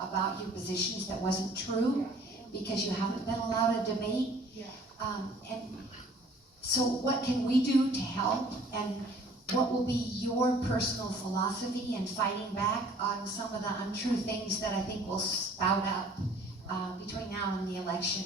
about your positions that wasn't true because you haven't been allowed a debate. And so what can we do to help, and what will be your personal philosophy in fighting back on some of the untrue things that I think will spout up between now and the election?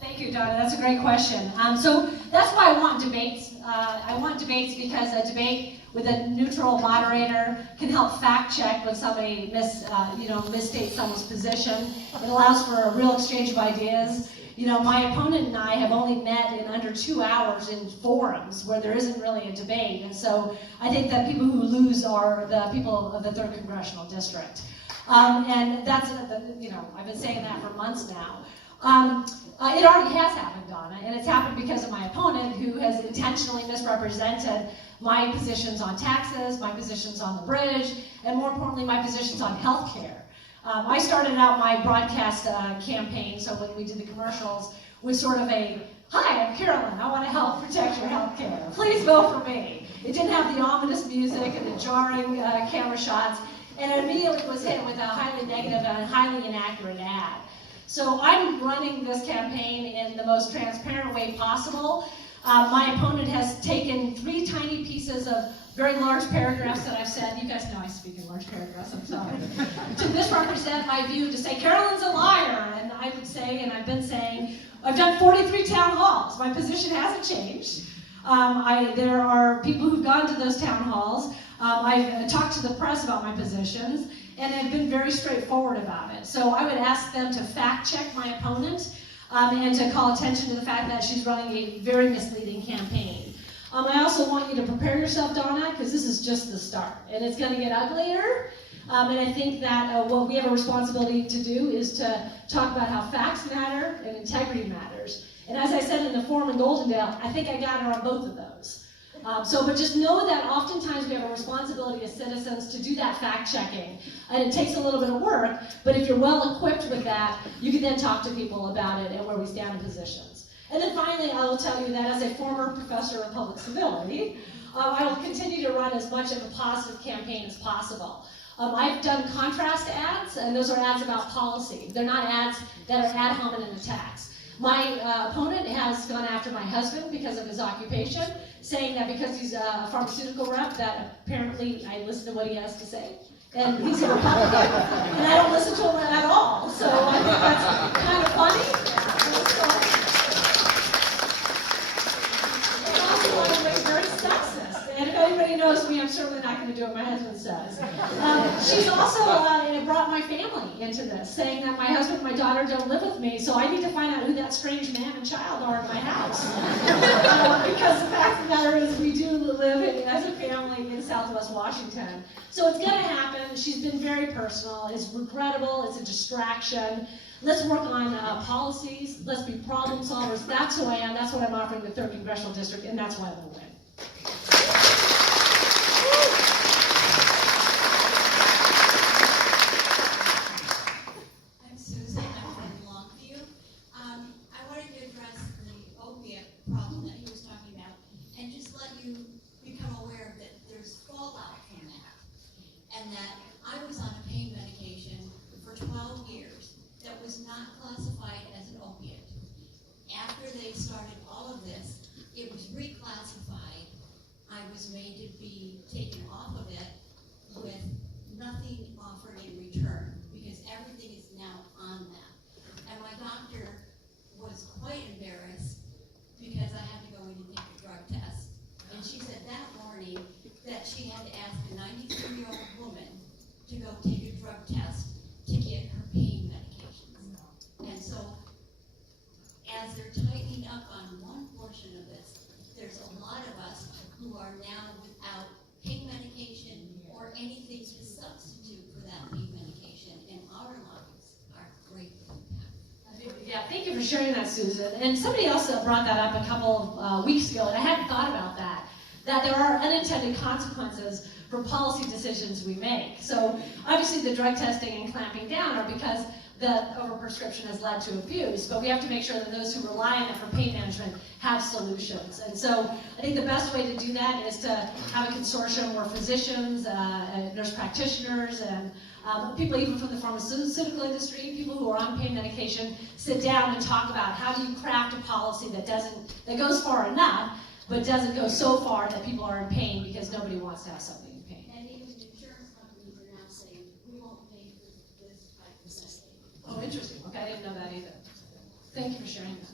Thank you, Donna. That's a great question. So that's why I want debates. I want debates because a debate with a neutral moderator can help fact check when somebody misstates someone's position. It allows for a real exchange of ideas. You know, my opponent and I have only met in under 2 hours in forums where there isn't really a debate. And so I think that people who lose are the people of the 3rd Congressional District. And that's, I've been saying that for months now. It already has happened, Donna, and it's happened because of my opponent who has intentionally misrepresented my positions on taxes, my positions on the bridge, and more importantly, my positions on health care. I started out my broadcast campaign, so when we did the commercials, with sort of a, "Hi, I'm Carolyn, I want to help protect your health care. Please vote for me." It didn't have the ominous music and the jarring camera shots, and it immediately was hit with a highly negative and highly inaccurate ad. So I'm running this campaign in the most transparent way possible. My opponent has taken 3 tiny pieces of very large paragraphs that I've said. You guys know I speak in large paragraphs, I'm sorry. To misrepresent my view, to say Carolyn's a liar. And I would say, and I've been saying, I've done 43 town halls. My position hasn't changed. There are people who've gone to those town halls. I've talked to the press about my positions, and I've been very straightforward about it. So I would ask them to fact check my opponent and to call attention to the fact that she's running a very misleading campaign. I also want you to prepare yourself, Donna, because this is just the start, and it's going to get uglier. And I think that what we have a responsibility to do is to talk about how facts matter and integrity matters. And as I said in the forum in Goldendale, I think I got her on both of those. But just know that oftentimes we have a responsibility as citizens to do that fact checking. And it takes a little bit of work, but if you're well equipped with that, you can then talk to people about it and where we stand in positions. And then finally, I will tell you that as a former professor of public civility, I will continue to run as much of a positive campaign as possible. I've done contrast ads, and those are ads about policy. They're not ads that are ad hominem attacks. My opponent has gone after my husband because of his occupation, saying that because he's a pharmaceutical rep, that apparently I listen to what he has to say. And he's a Republican, and I don't listen to him at all. So I think that's kind of funny. Very sexist. And if anybody knows me, I'm certainly not going to do what my husband says. She's also brought my family into this, saying that my husband and my daughter don't live with me, so I need to find out who that strange man and child are in my house. Because the fact of the matter is we do live as a family in Southwest Washington. So it's going to happen. She's been very personal. It's regrettable. It's a distraction. Let's work on policies. Let's be problem solvers. That's who I am. That's what I'm offering the 3rd Congressional District, and that's why I'm going to win. I'm Susan. I'm from Longview. I wanted to address the opiate problem that he was talking about, and just let you become aware that there's fallout from that, and that I was on a pain medication for 12 years. That was not classified as an opiate. After they started all of this, it was reclassified. I was made to be taken off of it with nothing offered in return because everything is now on that. And my doctor was quite embarrassed because I had to go in and take a drug test. And she said that morning that she had to ask a 93-year-old woman to go take a drug test to get her pain medication. And so, as they're tightening up on one portion of this, there's a lot of us who are now without pain medication or anything to substitute for that pain medication, and our lives are greatly impacted. Yeah, thank you for sharing that, Susan. And somebody else brought that up a couple of weeks ago, and I hadn't thought about that there are unintended consequences for policy decisions we make. So obviously the drug testing and clamping down are because that overprescription has led to abuse, but we have to make sure that those who rely on it for pain management have solutions. And so I think the best way to do that is to have a consortium where physicians, nurse practitioners, and people even from the pharmaceutical industry, people who are on pain medication, sit down and talk about how do you craft a policy that goes far enough, but doesn't go so far that people are in pain because nobody wants to have somebody in pain. And even insurance companies are now saying, we won't pay for this type of medicine. Oh, interesting. Okay, I didn't know that either. Thank you for sharing that.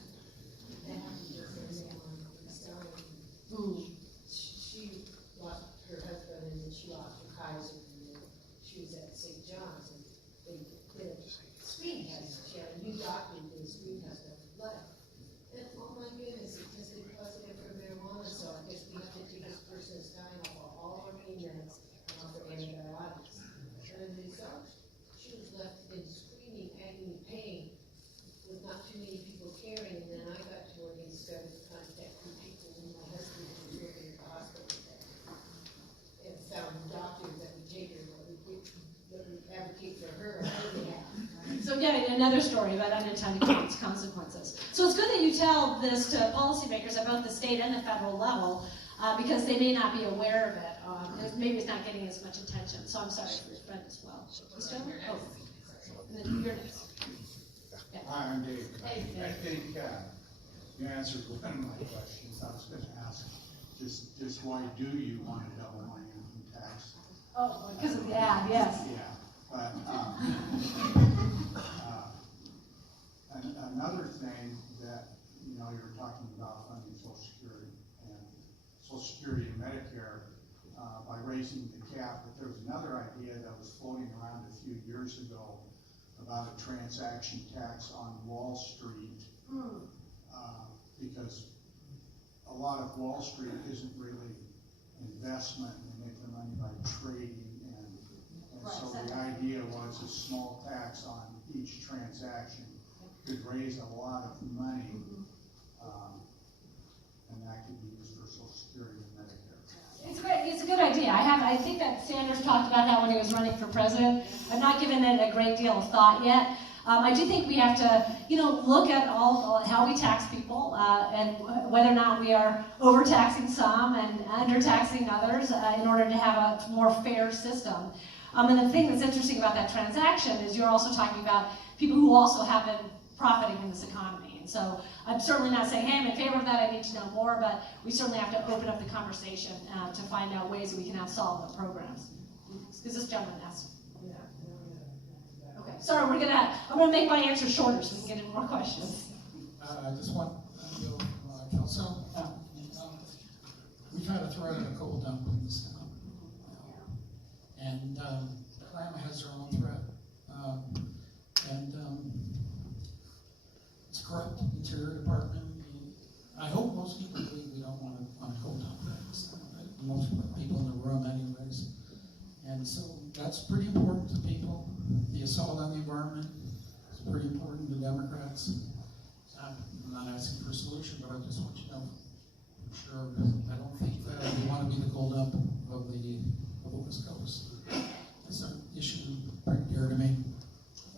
Ooh. She lost her husband and then she lost her Kaiser and then she was at St. John's and they did a screen test. She had a new doctor who did a screen test of her blood. And oh my goodness, it tested positive for marijuana, so I guess we have to take this person's time off of all our pain meds and off her antibiotics. And the result, she was left in screaming, agony, pain with not too many people caring. And then I got to where they started contacting people when my husband was working at the hospital and found doctors that would take her, that would advocate for her on her behalf. So yeah, another story about unintended consequences. So it's good that you tell this to policymakers at both the state and the federal level, because they may not be aware of it. Maybe it's not getting as much attention. So I'm sorry for your friend as well. Oh, and then you're next. Yeah. Hi, I'm Dave. Hey, Dave. I think you answered one of my questions. I was going to ask, just why do you want to double my income tax? Oh, because of the ad, yes. Yeah, but another thing that, you know, you were talking about funding Social Security and Medicare by raising the cap, but there was another idea that was floating around a few years ago about a transaction tax on Wall Street, because a lot of Wall Street isn't really investment, and they make their money by trading, and so the idea was a small tax on each transaction could raise a lot of money, and that could be used for Social Security and Medicare. It's a good idea. I think that Sanders talked about that when he was running for president. I've not given it a great deal of thought yet. I do think we have to, look at how we tax people and whether or not we are overtaxing some and undertaxing others in order to have a more fair system. And the thing that's interesting about that transaction is you're also talking about people who also have been profiting in this economy. And so I'm certainly not saying, hey, I'm in favor of that, I need to know more, but we certainly have to open up the conversation to find out ways that we can have solvent programs. Because this gentleman asked. Okay, sorry, I'm gonna make my answer shorter so we can get into more questions. I just want Council. We've had a threat of a coal dump in this town. And Klamath has their own threat. It's corrupt, Interior Department. I hope most people believe we don't want a coal dump in this town, right? Most people in the room anyways. And so that's pretty important to people. The assault on the environment is pretty important to Democrats. I'm not asking for a solution, but I just want you to know for sure, I don't think that we want to be the gold up of the West Coast. That's an issue pretty dear to me.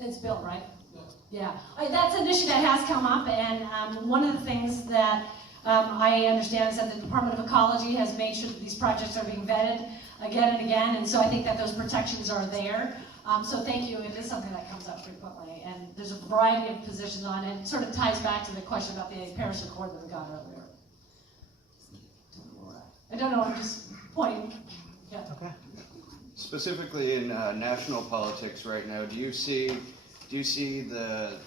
It's built, right? Yeah. That's an issue that has come up, and one of the things that I understand is that the Department of Ecology has made sure that these projects are being vetted again and again, and so I think that those protections are there. So thank you. It is something that comes up frequently, and there's a variety of positions on it. It sort of ties back to the question about the Paris Accord that we got earlier. I don't know, I'm just pointing. Yeah. Okay. Specifically in national politics right now, do you see the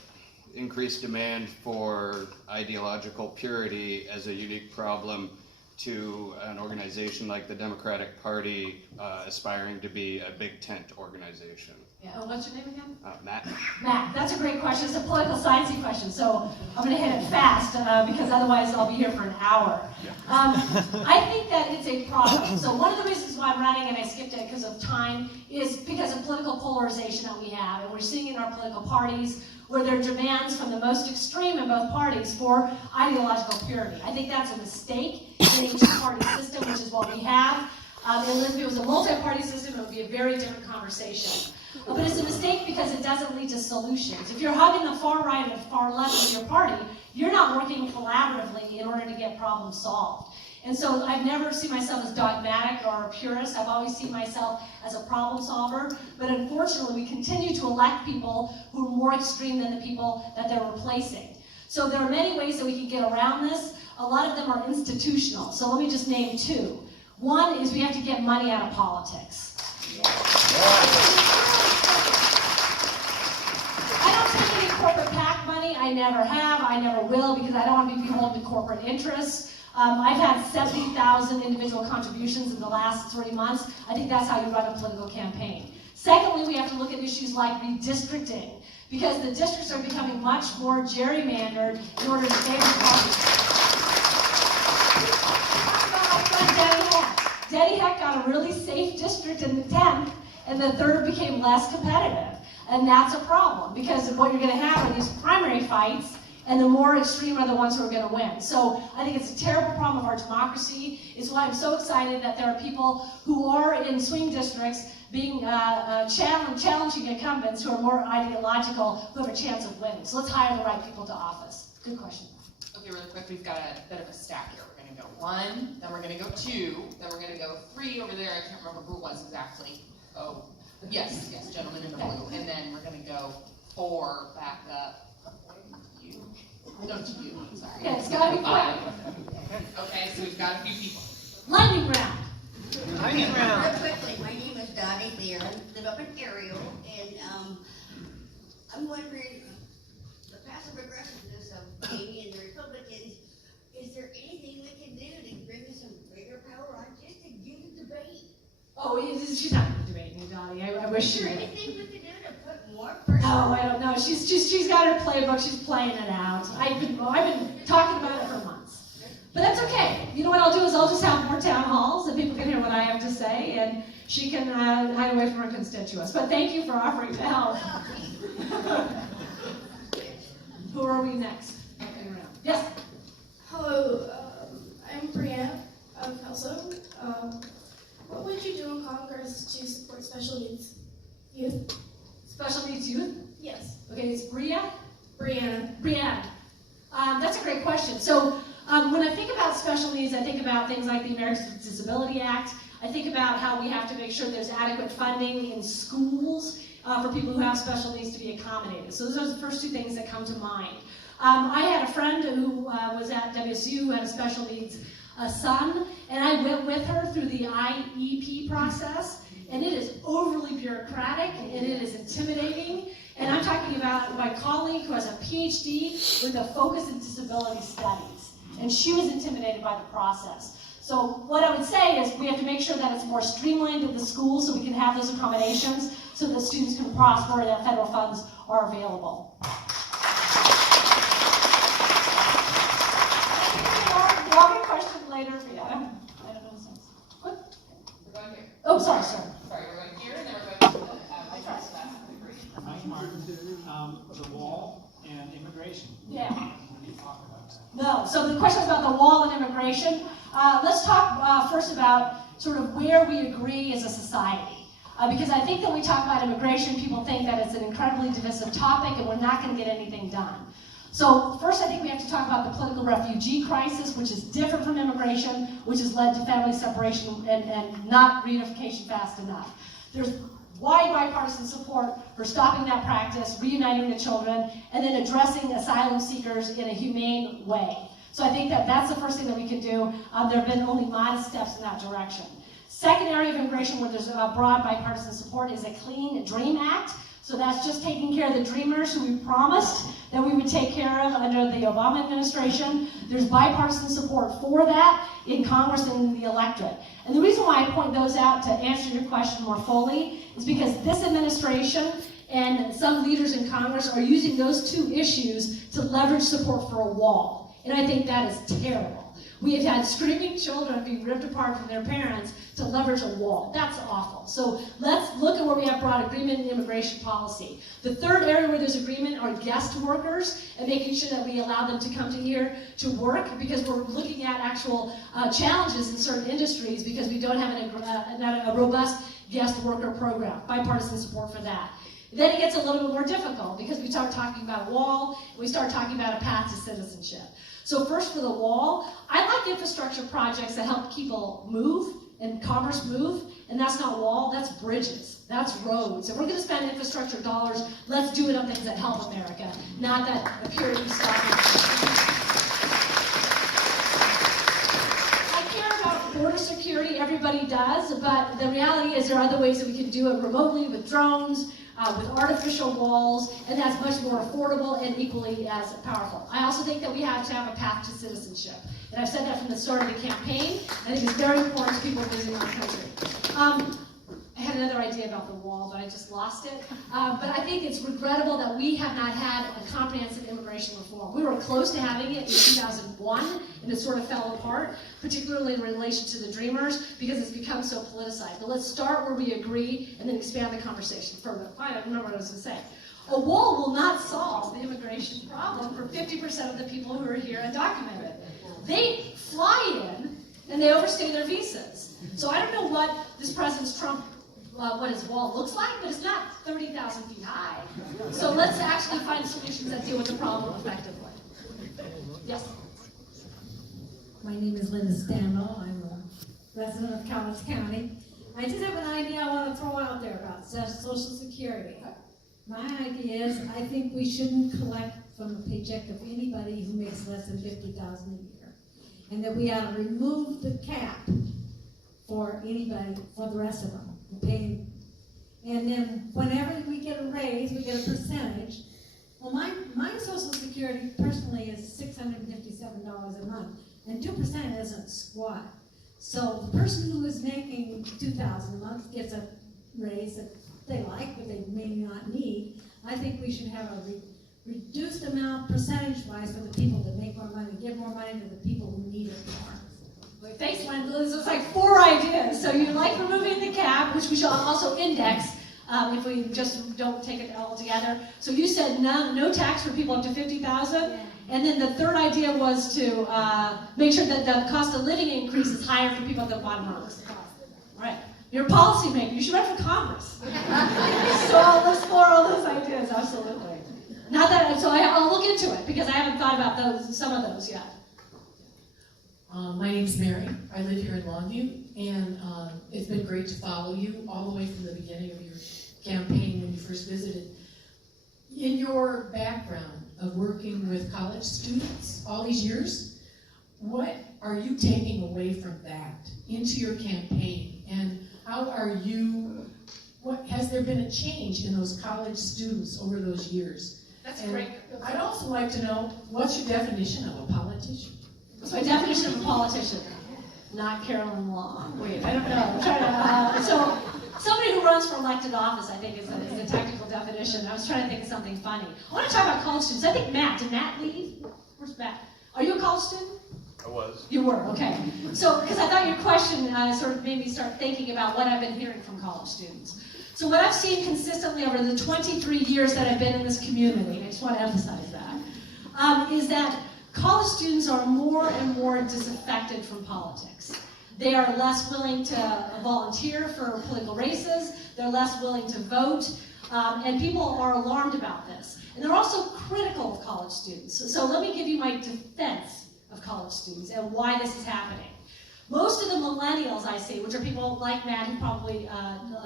increased demand for ideological purity as a unique problem to an organization like the Democratic Party aspiring to be a big tent organization? Yeah. Oh, what's your name again? Matt. Matt, that's a great question. It's a political sciencey question, so I'm going to hit it fast because otherwise I'll be here for an hour. Yeah. I think that it's a problem. So one of the reasons why I'm running, and I skipped it because of time, is because of political polarization that we have, and we're seeing in our political parties where there are demands from the most extreme in both parties for ideological purity. I think that's a mistake in a two-party system, which is what we have. If it was a multi-party system, it would be a very different conversation. But it's a mistake because it doesn't lead to solutions. If you're hugging the far right or the far left of your party, you're not working collaboratively in order to get problems solved. And so I've never seen myself as dogmatic or a purist. I've always seen myself as a problem solver. But unfortunately, we continue to elect people who are more extreme than the people that they're replacing. So there are many ways that we can get around this. A lot of them are institutional. So let me just name two. One is we have to get money out of politics. I don't take any corporate PAC money. I never have. I never will, because I don't want to be beholden to corporate interests. I've had 70,000 individual contributions in the last 3 months. I think that's how you run a political campaign. Secondly, we have to look at issues like redistricting, because the districts are becoming much more gerrymandered in order to favor parties. Denny Heck got a really safe district in the 10th, and the 3rd became less competitive. And that's a problem, because what you're going to have are these primary fights, and the more extreme are the ones who are going to win. So I think it's a terrible problem of our democracy. It's why I'm so excited that there are people who are in swing districts being challenging incumbents who are more ideological, who have a chance of winning. So let's hire the right people to office. Good question. Okay, really quick, we've got a bit of a stack here. We're going to go 1, then we're going to go 2, then we're going to go 3 over there. I can't remember who it was exactly. Oh, yes, gentleman in the blue. And then we're going to go 4 back up. You. No, to you, I'm sorry. Okay, it's got to be quick. Okay, so we've got a few people. Lightning round. Real quickly, my name is Dottie Thayer. I live up in Ariel, and I'm wondering, the passive aggressiveness of Amy and the Republicans, is there anything we can do to bring some greater power on just to get a debate? Oh, she's not going to debate me, Dottie. I wish Is she there would. anything we can do to put more pressure? Oh, I don't know. She's got her playbook. She's playing it out. I've been talking about it for months. But that's okay. You know what I'll do is I'll just have more town halls and people can hear what I have to say, and she can hide away from her constituents. But thank you for offering to help. Who are we next? Yes? Hello, I'm Brianna of Kelso. What would you do in Congress to support special needs youth? Special needs youth? Yes. Okay, it's Brianna. Brianna. That's a great question. So when I think about special needs, I think about things like the Americans with Disability Act. I think about how we have to make sure there's adequate funding in schools for people who have special needs to be accommodated. So those are the first 2 things that come to mind. I had a friend who was at WSU who had a special needs son, and I went with her through the IEP process, and it is overly bureaucratic, and it is intimidating. And I'm talking about my colleague who has a PhD with a focus in disability studies, and she was intimidated by the process. So what I would say is we have to make sure that it's more streamlined at the school so we can have those accommodations so that students can prosper and that federal funds are available. We'll have a question later, Brianna. I don't know the sense. What? We're going here. Oh, sorry. Sorry, we're going here, and then we're going to the Mike Martin, the wall and immigration. Yeah. When you talk about that. No. So the question is about the wall and immigration. Let's talk first about sort of where we agree as a society. Because I think that when we talk about immigration, people think that it's an incredibly divisive topic and we're not going to get anything done. So first I think we have to talk about the political refugee crisis, which is different from immigration, which has led to family separation and not reunification fast enough. There's wide bipartisan support for stopping that practice, reuniting the children, and then addressing asylum seekers in a humane way. So I think that that's the first thing that we can do. There have been only modest steps in that direction. Second area of immigration where there's broad bipartisan support is a Clean Dream Act. So that's just taking care of the dreamers who we promised that we would take care of under the Obama administration. There's bipartisan support for that in Congress and in the electorate. And the reason why I point those out to answer your question more fully is because this administration and some leaders in Congress are using those 2 issues to leverage support for a wall. And I think that is terrible. We have had screaming children being ripped apart from their parents to leverage a wall. That's awful. So let's look at where we have broad agreement in immigration policy. The third area where there's agreement are guest workers and making sure that we allow them to come to here to work, because we're looking at actual challenges in certain industries because we don't have a robust guest worker program, bipartisan support for that. Then it gets a little bit more difficult because we start talking about a wall, and we start talking about a path to citizenship. So first for the wall, I like infrastructure projects that help people move and commerce move, and that's not wall, that's bridges, that's roads. If we're gonna spend infrastructure dollars, let's do it on things that help America, not that the purity stuff. Border security, everybody does, but the reality is there are other ways that we can do it remotely with drones, with artificial walls, and that's much more affordable and equally as powerful. I also think that we have to have a path to citizenship, and I've said that from the start of the campaign. I think it's very important to people visiting our country. I had another idea about the wall, but I just lost it. But I think it's regrettable that we have not had a comprehensive immigration reform. We were close to having it in 2001, and it sort of fell apart, particularly in relation to the Dreamers, because it's become so politicized. But let's start where we agree, and then expand the conversation further. I don't remember what I was going to say. A wall will not solve the immigration problem for 50% of the people who are here undocumented. They fly in, and they overstay their visas. So I don't know what this President Trump what his wall looks like, but it's not 30,000 feet high. So let's actually find solutions that deal with the problem effectively. Yes? My name is Linda Stanlow. I'm a resident of Cowles County. I just have an idea I want to throw out there about Social Security. My idea is I think we shouldn't collect from the paycheck of anybody who makes less than $50,000 a year. And that we ought to remove the cap for anybody, for the rest of them. Paying. And then whenever we get a raise, we get a percentage. Well, my Social Security personally is $657 a month, and 2% isn't squat. So the person who is making $2,000 a month gets a raise that they like, but they may not need. I think we should have a reduced amount percentage-wise for the people that make more money, give more money to the people who need it more. Thanks, Linda. It's like 4 ideas. So you like removing the cap, which we shall also index if we just don't take it all together. So you said no tax for people up to $50,000, and then the third idea was to make sure that the cost of living increase is higher for people at the bottom rungs. All right, you're a policymaker. You should run for Congress. So I'll explore all those ideas. Absolutely. Not that. So I'll look into it because I haven't thought about some of those yet. My name's Mary. I live here in Longview, and it's been great to follow you all the way from the beginning of your campaign when you first visited. In your background of working with college students all these years, what are you taking away from that into your campaign? And how are you, has there been a change in those college students over those years? That's and great. I'd also like to know, what's your definition of a politician? What's my definition of a politician? Not Carolyn Long. Wait, I don't know. I'm trying to, so somebody who runs for elected office, I think, is a technical definition. I was trying to think of something funny. I want to talk about college students. I think Matt, did Matt leave? Where's Matt? Are you a college student? I was. You were, okay. So, because I thought your question sort of made me start thinking about what I've been hearing from college students. So what I've seen consistently over the 23 years that I've been in this community, I just want to emphasize that, is that college students are more and more disaffected from politics. They are less willing to volunteer for political races, they're less willing to vote, and people are alarmed about this. And they're also critical of college students. So let me give you my defense of college students and why this is happening. Most of the millennials I see, which are people like Matt who probably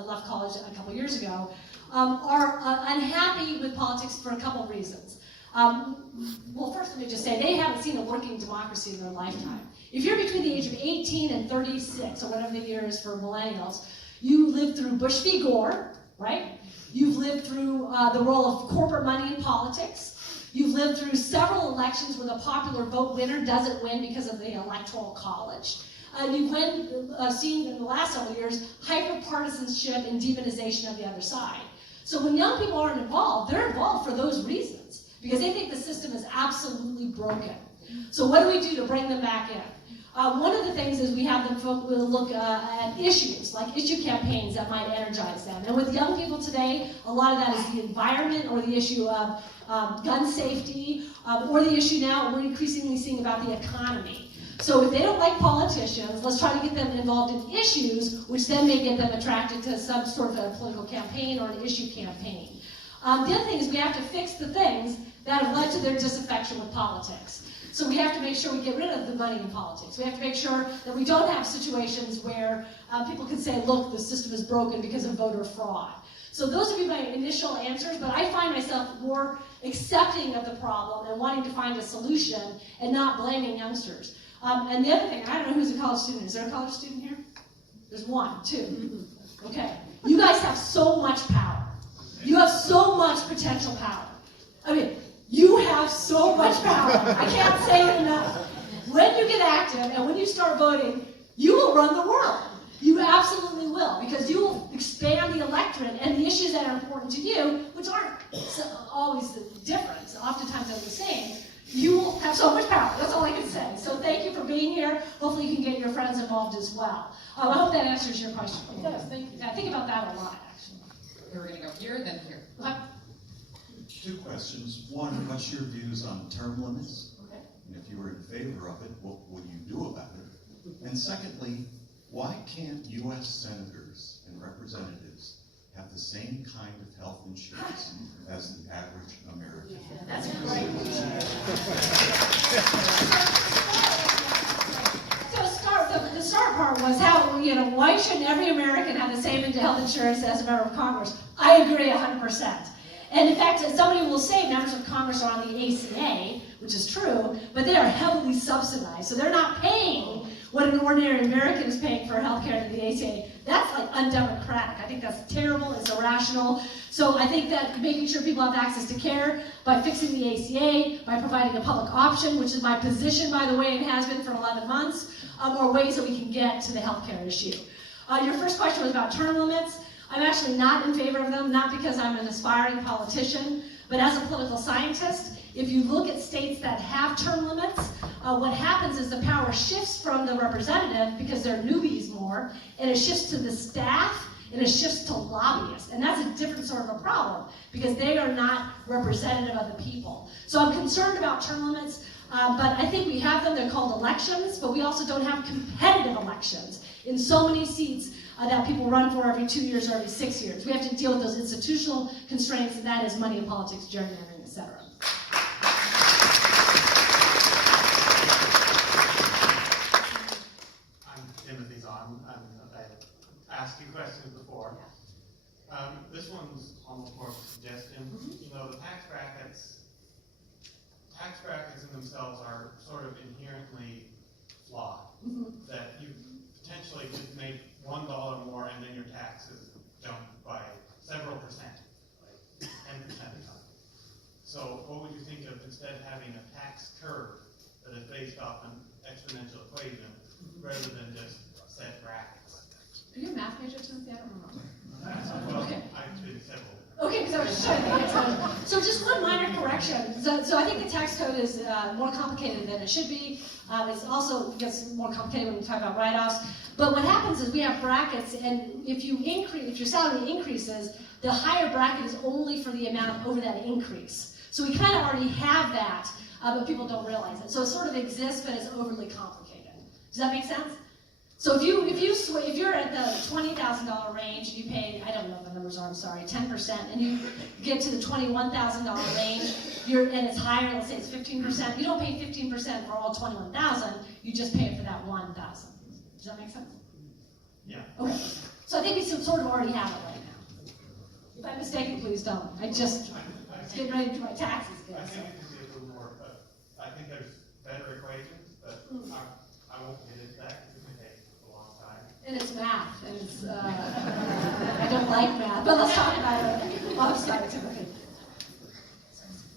left college a couple years ago, are unhappy with politics for a couple of reasons. Well, first let me just say, they haven't seen a working democracy in their lifetime. If you're between the age of 18 and 36, or whatever the year is for millennials, you lived through Bush v. Gore, right? You've lived through the role of corporate money in politics. You've lived through several elections where the popular vote winner doesn't win because of the electoral college. You've seen in the last several years hyper-partisanship and demonization of the other side. So when young people aren't involved, they're involved for those reasons, because they think the system is absolutely broken. So what do we do to bring them back in? One of the things is we have them look at issues, like issue campaigns that might energize them. And with young people today, a lot of that is the environment or the issue of gun safety, or the issue now we're increasingly seeing about the economy. So if they don't like politicians, let's try to get them involved in issues, which then may get them attracted to some sort of a political campaign or an issue campaign. The other thing is we have to fix the things that have led to their disaffection with politics. So we have to make sure we get rid of the money in politics. We have to make sure that we don't have situations where people can say, look, the system is broken because of voter fraud. So those would be my initial answers, but I find myself more accepting of the problem and wanting to find a solution and not blaming youngsters. And the other thing, I don't know who's a college student. Is there a college student here? There's one, two. Okay. You guys have so much power. You have so much potential power. I mean, you have so much power. I can't say it enough. When you get active and when you start voting, you will run the world. You absolutely will, because you will expand the electorate and the issues that are important to you, which aren't always different. Oftentimes they're the same. You will have so much power. That's all I can say. So thank you for being here. Hopefully you can get your friends involved as well. I hope that answers your question. It does. Thank you. I think about that a lot, actually. We're going to go here, then here. Two questions. One, what's your views on term limits? Okay. And if you were in favor of it, what would you do about it? And secondly, why can't U.S. senators and representatives have the same kind of health insurance as the average American? Yeah, that's a great question. So the start part was how, why shouldn't every American have the same health insurance as a member of Congress? I agree 100%. And in fact, somebody will say members of Congress are on the ACA, which is true, but they are heavily subsidized. So they're not paying what an ordinary American is paying for health care to the ACA. That's like undemocratic. I think that's terrible, it's irrational. So I think that making sure people have access to care by fixing the ACA, by providing a public option, which is my position, by the way, and has been for 11 months, are ways that we can get to the health care issue. Your first question was about term limits. I'm actually not in favor of them, not because I'm an aspiring politician, but as a political scientist. If you look at states that have term limits, what happens is the power shifts from the representative, because they're newbies more, and it shifts to the staff, and it shifts to lobbyists. And that's a different sort of a problem, because they are not representative of the people. So I'm concerned about term limits, but I think we have them. They're called elections, but we also don't have competitive elections in so many seats that people run for every 2 years or every 6 years. We have to deal with those institutional constraints, and that is money in politics, gerrymandering, etc. I'm Timothy Zahn. I've asked you questions before. This one's almost more of a suggestion. The tax brackets in themselves are sort of inherently flawed. That you potentially could make $1 more and then your taxes jump by several percent, like 10% or something. So what would you think of instead having a tax curve that is based off an exponential equation rather than just set brackets? Are you a math major, Timothy? I don't remember. Well, Okay. I've been several. Okay, because I was just trying to get some. So just one minor correction. So I think the tax code is more complicated than it should be. It also gets more complicated when we talk about write-offs. But what happens is we have brackets, and if your salary increases, the higher bracket is only for the amount over that increase. So we kind of already have that, but people don't realize it. So it sort of exists, but it's overly complicated. Does that make sense? So if you're at the $20,000 range, you pay, I don't know what the numbers are, I'm sorry, 10%, and you get to the $21,000 range, and it's higher, let's say it's 15%, you don't pay 15% for all $21,000, you just pay it for that $1,000. Does that make sense? Yeah. Okay. So I think we sort of already have it right now. If I'm mistaken, please don't. I just getting ready to do my taxes. I think it could be a little more, I think there's better equations, but I won't get into that because it can take a long time. And it's math, and it's, I don't like math, but let's talk about it. Oh, I'm sorry, Timothy.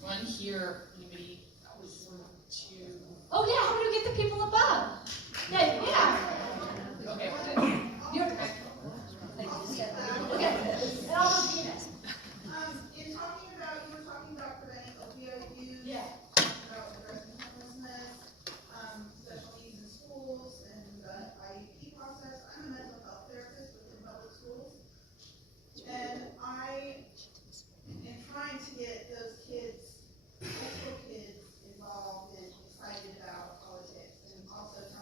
One here, anybody else want to? Oh yeah, how do you get the people above? Yeah, yeah. Okay. You're, okay. And I'll repeat it. In talking about, you were talking about preventing opioid use. Yeah. About addressing homelessness, special needs in schools, and the IEP process. I'm a mental health therapist within public schools. And I am trying to get those kids, high school kids, involved and excited about politics, and also trying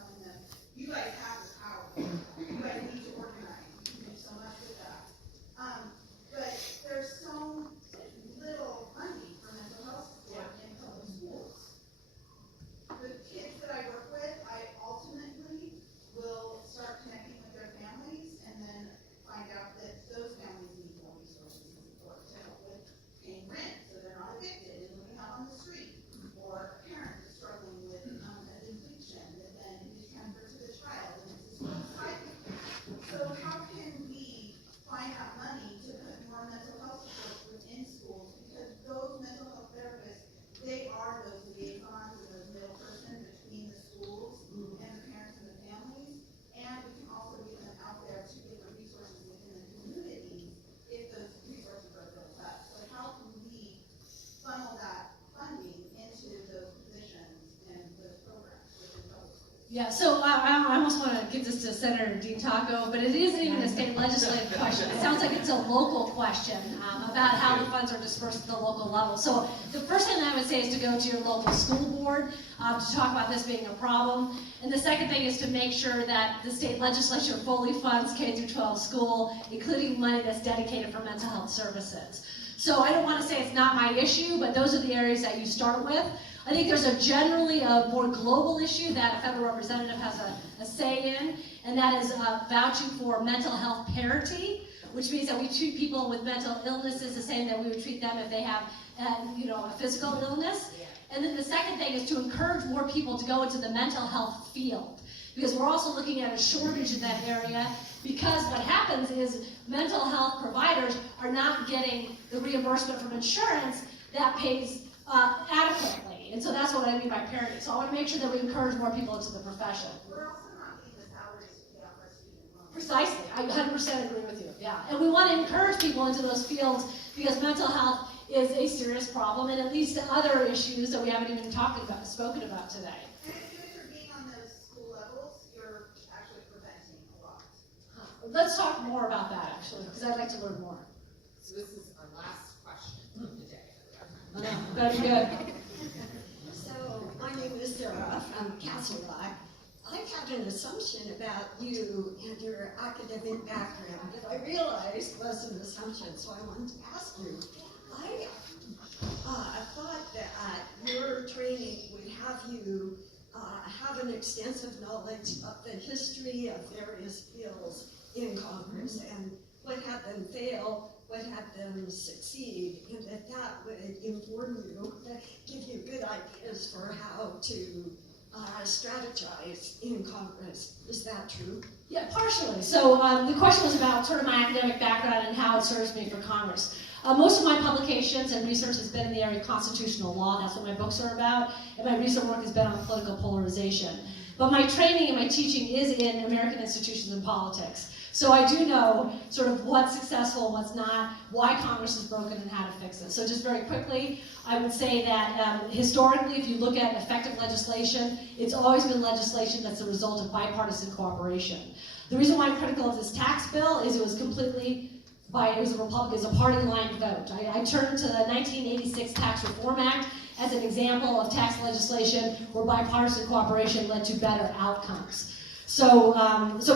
Yeah, so I almost want to give this to Senator Dean Taco, but it isn't even a state legislative question. It sounds like it's a local question about how the funds are dispersed at the local level. So the first thing that I would say is to go to your local school board to talk about this being a problem. And the second thing is to make sure that the state legislature fully funds K-12 school, including money that's dedicated for mental health services. So I don't want to say it's not my issue, but those are the areas that you start with. I think there's generally a more global issue that a federal representative has a say in, and that is vouching for mental health parity, which means that we treat people with mental illnesses the same that we would treat them if they have a physical illness. And then the second thing is to encourage more people to go into the mental health field, because we're also looking at a shortage in that area, because what happens is mental health providers are not getting the reimbursement from insurance that pays adequately. And so that's what I mean by parity. So I want to make sure that we encourage more people into the profession. We're also not getting the salaries to pay off our student loans. Precisely. I 100% agree with you. Yeah. And we want to encourage people into those fields because mental health is a serious problem, and it leads to other issues that we haven't even spoken about today. And if you intervene on those school levels, you're actually preventing a lot. Let's talk more about that, actually, because I'd like to learn more. So this is our last question of the day. Very good. So, my name is Sarah from Castle Rock. I had an assumption about you and your academic background that I realized was an assumption, so I wanted to ask you. I thought that your training would have you have an extensive knowledge of the history of various bills in Congress and what had them fail, what had them succeed, and that would inform you, give you good ideas for how to strategize in Congress. Is that true? Yeah, partially. So the question was about sort of my academic background and how it serves me for Congress. Most of my publications and research has been in the area of constitutional law. That's what my books are about. And my recent work has been on political polarization. But my training and my teaching is in American institutions and politics. So I do know sort of what's successful, what's not, why Congress is broken, and how to fix it. So just very quickly, I would say that historically, if you look at effective legislation, it's always been legislation that's the result of bipartisan cooperation. The reason why I'm critical of this tax bill is it was completely it was a Republican, it was a party line vote. I turned to the 1986 Tax Reform Act as an example of tax legislation where bipartisan cooperation led to better outcomes. So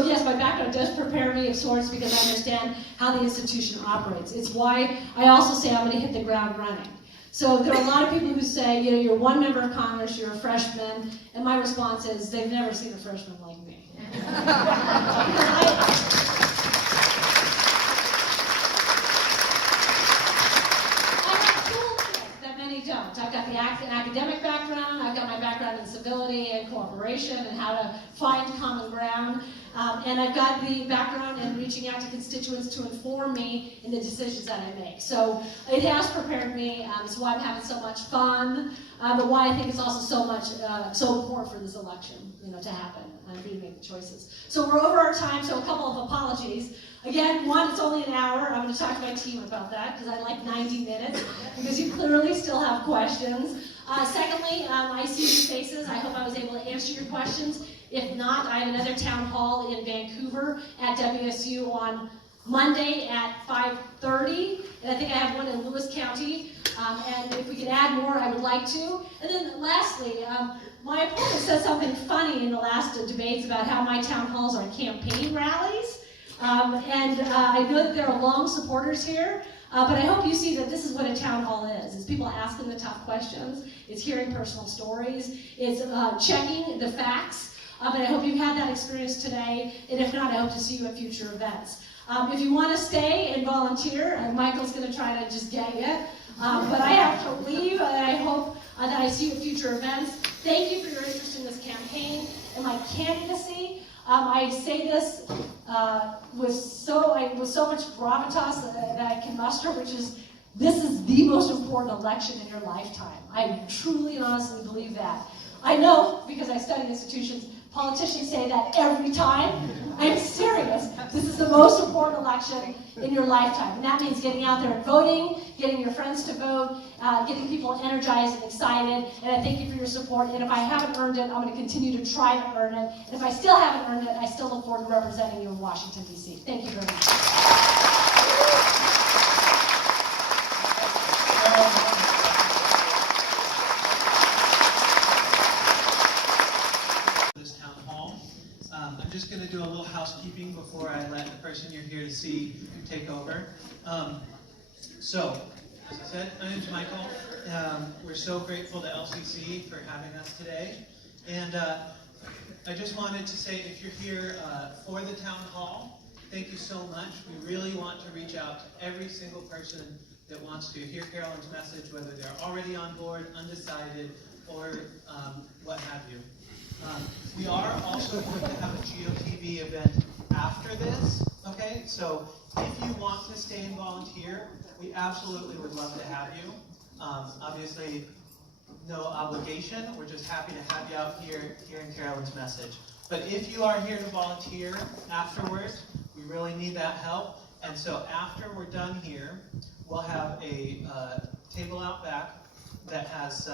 yes, my background does prepare me of sorts because I understand how the institution operates. It's why I also say I'm going to hit the ground running. So there are a lot of people who say, you're one member of Congress, you're a freshman, and my response is they've never seen a freshman like me. Don't. I've got the academic background, I've got my background in civility and cooperation and how to find common ground, and I've got the background in reaching out to constituents to inform me in the decisions that I make. So it has prepared me. It's why I'm having so much fun, but why I think it's also so important for this election, to happen and for you to make the choices. So we're over our time, so a couple of apologies. Again, one, it's only an hour. I'm going to talk to my team about that because I like 90 minutes because you clearly still have questions. Secondly, I see your faces. I hope I was able to answer your questions. If not, I have another town hall in Vancouver at WSU on Monday at 5:30, and I think I have one in Lewis County. And if we could add more, I would like to. And then lastly, my opponent said something funny in the last debates about how my town halls are campaign rallies. I know that there are long supporters here, but I hope you see that this is what a town hall is. It's people asking the tough questions. It's hearing personal stories. It's checking the facts. And I hope you've had that experience today. And if not, I hope to see you at future events. If you want to stay and volunteer, Michael's going to try to just get you. But I have to leave, and I hope that I see you at future events. Thank you for your interest in this campaign and my candidacy. I say this with so much gravitas that I can muster, which is this is the most important election in your lifetime. I truly and honestly believe that. I know, because I study institutions, Politicians say that every time. I'm serious. This is the most important election in your lifetime. And that means getting out there and voting, getting your friends to vote, getting people energized and excited. And I thank you for your support. And if I haven't earned it, I'm going to continue to try to earn it. And if I still haven't earned it, I still look forward to representing you in Washington, D.C. Thank you very much. I'm just going to do a little housekeeping before I let the person you're here to see take over. So, as I said, my name's Michael. We're so grateful to LCC for having us today. And I just wanted to say, if you're here for the town hall, thank you so much. We really want to reach out to every single person that wants to hear Carolyn's message, whether they're already on board, undecided, or what have you. We are also going to have a GOTV event after this, okay? So if you want to stay and volunteer, we absolutely would love to have you. Obviously, no obligation. We're just happy to have you out here hearing Carolyn's message. But if you are here to volunteer afterwards, we really need that help. And so after we're done here, we'll have a table out back that has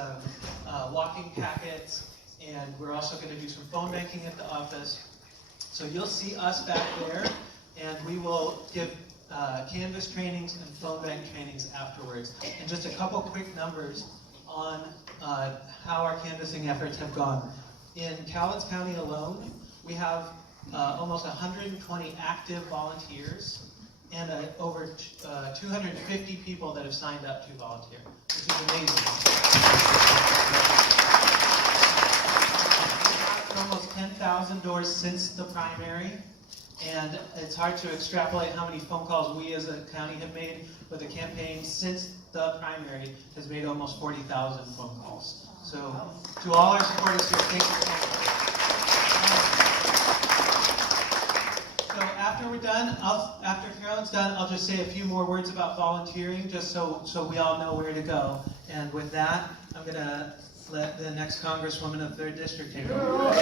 walking packets, and we're also going to do some phone banking at the office. So you'll see us back there, and we will give Canvas trainings and phone bank trainings afterwards. And just a couple quick numbers on how our canvassing efforts have gone. In Cowlitz County alone, we have almost 120 active volunteers and over 250 people that have signed up to volunteer, which is amazing. Almost 10,000 doors since the primary, and it's hard to extrapolate how many phone calls we as a county have made, but the campaign since the primary has made almost 40,000 phone calls. So to all our supporters here, thank you so much. So after we're done, after Carolyn's done, I'll just say a few more words about volunteering, just so we all know where to go. And with that, I'm going to let the next Congresswoman of 3rd District take over.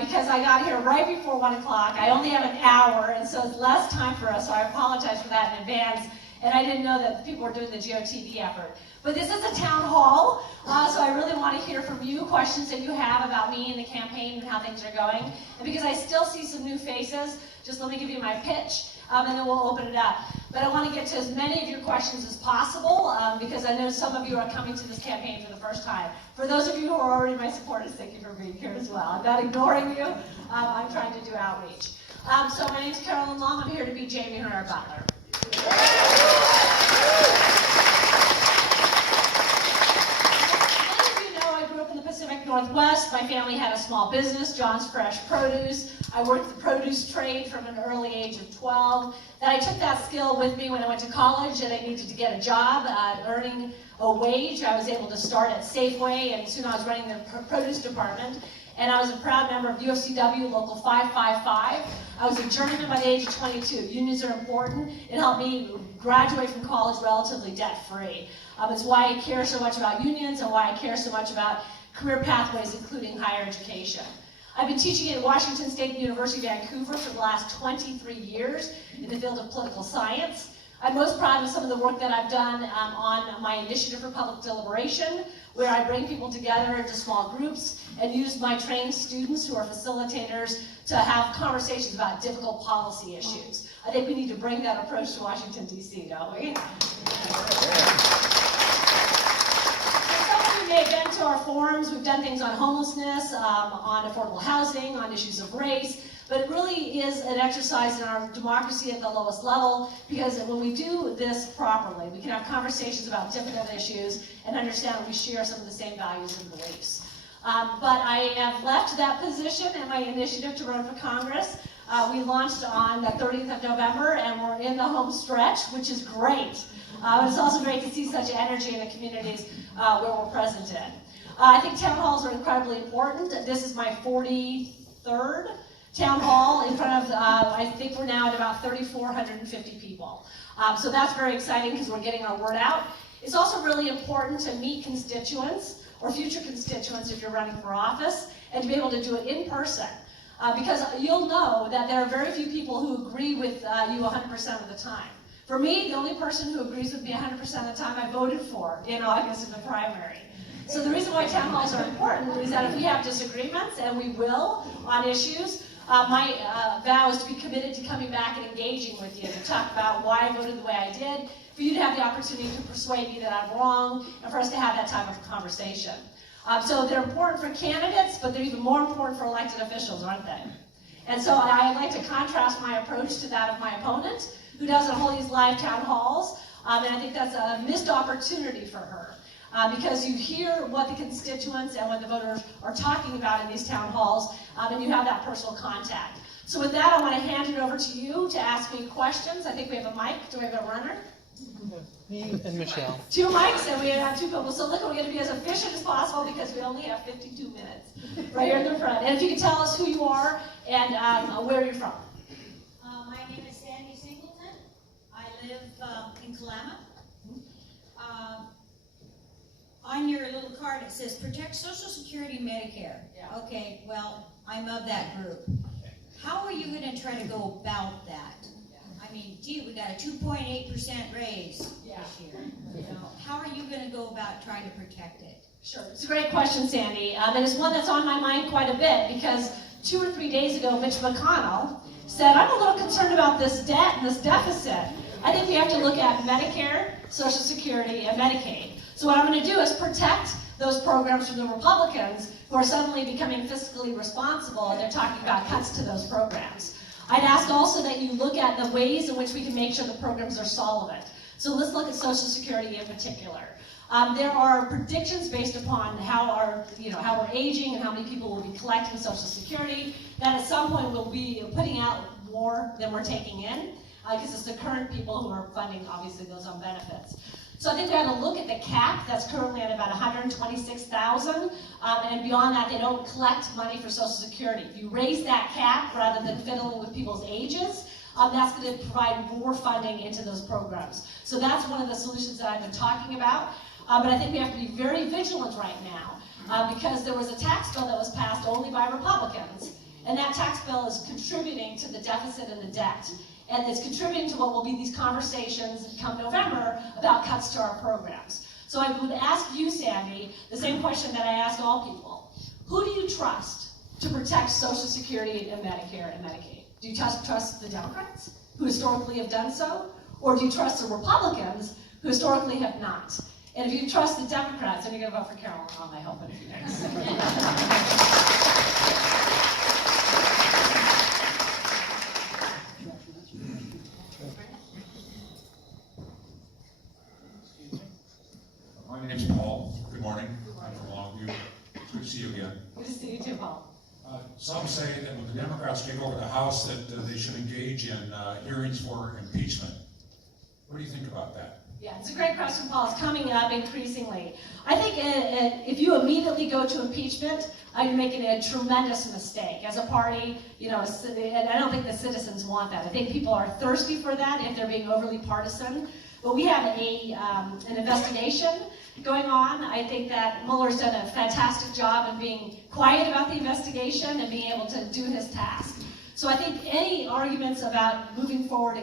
Because I got here right before 1 o'clock. I only have an hour, and so it's less time for us, so I apologize for that in advance. And I didn't know that people were doing the GOTV effort. But this is a town hall, so I really want to hear from you, questions that you have about me and the campaign and how things are going. And because I still see some new faces, just let me give you my pitch, and then we'll open it up. But I want to get to as many of your questions as possible, because I know some of you are coming to this campaign for the first time. For those of you who are already my supporters, thank you for being here as well. I'm not ignoring you. I'm trying to do outreach. So my name's Carolyn Long. I'm here to be Jamie Herrera Butler. Northwest. My family had a small business, John's Fresh Produce. I worked the produce trade from an early age of 12. Then I took that skill with me when I went to college and I needed to get a job earning a wage. I was able to start at Safeway, and soon I was running the produce department. And I was a proud member of UFCW Local 555. I was a journeyman by the age of 22. Unions are important. It helped me graduate from college relatively debt-free. It's why I care so much about unions and why I care so much about career pathways, including higher education. I've been teaching at Washington State University, Vancouver for the last 23 years in the field of political science. I'm most proud of some of the work that I've done on my initiative for public deliberation, where I bring people together into small groups and use my trained students who are facilitators to have conversations about difficult policy issues. I think we need to bring that approach to Washington, D.C., don't we? They've been to our forums. We've done things on homelessness, on affordable housing, on issues of race, but it really is an exercise in our democracy at the lowest level, because when we do this properly, we can have conversations about difficult issues and understand that we share some of the same values and beliefs. But I have left that position and my initiative to run for Congress. We launched on the 30th of November, and we're in the home stretch, which is great. It's also great to see such energy in the communities where we're present in. I think town halls are incredibly important. This is my 43rd town hall in front of, I think we're now at about 3,450 people. So that's very exciting because we're getting our word out. It's also really important to meet constituents or future constituents if you're running for office, and to be able to do it in person. Because you'll know that there are very few people who agree with you 100% of the time. For me, the only person who agrees with me 100% of the time I voted for in August in the primary. So the reason why town halls are important is that if we have disagreements, and we will on issues, my vow is to be committed to coming back and engaging with you to talk about why I voted the way I did, for you to have the opportunity to persuade me that I'm wrong, and for us to have that type of conversation. So they're important for candidates, but they're even more important for elected officials, aren't they? And so I like to contrast my approach to that of my opponent, who doesn't hold these live town halls, and I think that's a missed opportunity for her. Because you hear what the constituents and what the voters are talking about in these town halls, and you have that personal contact. So with that, I want to hand it over to you to ask me questions. I think we have a mic. Do we have a runner? Me and Michelle. 2 mics, and we have 2 people. So look, we're going to be as efficient as possible because we only have 52 minutes right here in the front. And if you could tell us who you are and where you're from. My name is Sandy Singleton. I live in Kalama. On your little card it says protect Social Security and Medicare. Yeah. Okay, well, I'm of that group. How are you going to try to go about that? I mean, gee, we got a 2.8% raise this year. You know, how are you going to go about trying to protect it? Sure, it's a great question, Sandy. And it's one that's on my mind quite a bit because 2 or 3 days ago, Mitch McConnell said, I'm a little concerned about this debt and this deficit. I think we have to look at Medicare, Social Security, and Medicaid. So what I'm going to do is protect those programs from the Republicans who are suddenly becoming fiscally responsible, and they're talking about cuts to those programs. I'd ask also that you look at the ways in which we can make sure the programs are solvent. So let's look at Social Security in particular. There are predictions based upon how we're aging and how many people will be collecting Social Security, that at some point we'll be putting out more than we're taking in, because it's the current people who are funding, obviously, those on benefits. So I think we have to look at the cap that's currently at about $126,000, and beyond that, they don't collect money for Social Security. If you raise that cap rather than fiddling with people's ages, that's going to provide more funding into those programs. So that's one of the solutions that I've been talking about. But I think we have to be very vigilant right now, because there was a tax bill that was passed only by Republicans, and that tax bill is contributing to the deficit and the debt. And it's contributing to what will be these conversations come November about cuts to our programs. So I would ask you, Sandy, the same question that I ask all people. Who do you trust to protect Social Security and Medicare and Medicaid? Do you trust the Democrats, who historically have done so? Or do you trust the Republicans, who historically have not? And if you trust the Democrats, then you're going to vote for Carolyn on my help in a few days. My name's Paul. Good morning. I'm from Longview. Good to see you again. Good to see you too, Paul. Some say that when the Democrats take over the House that they should engage in hearings for impeachment. What do you think about that? Yeah, it's a great question, Paul. It's coming up increasingly. I think if you immediately go to impeachment, you're making a tremendous mistake. As a party, and I don't think the citizens want that. I think people are thirsty for that if they're being overly partisan. But we have an investigation going on. I think that Mueller's done a fantastic job in being quiet about the investigation and being able to do his task. So I think any arguments about moving forward,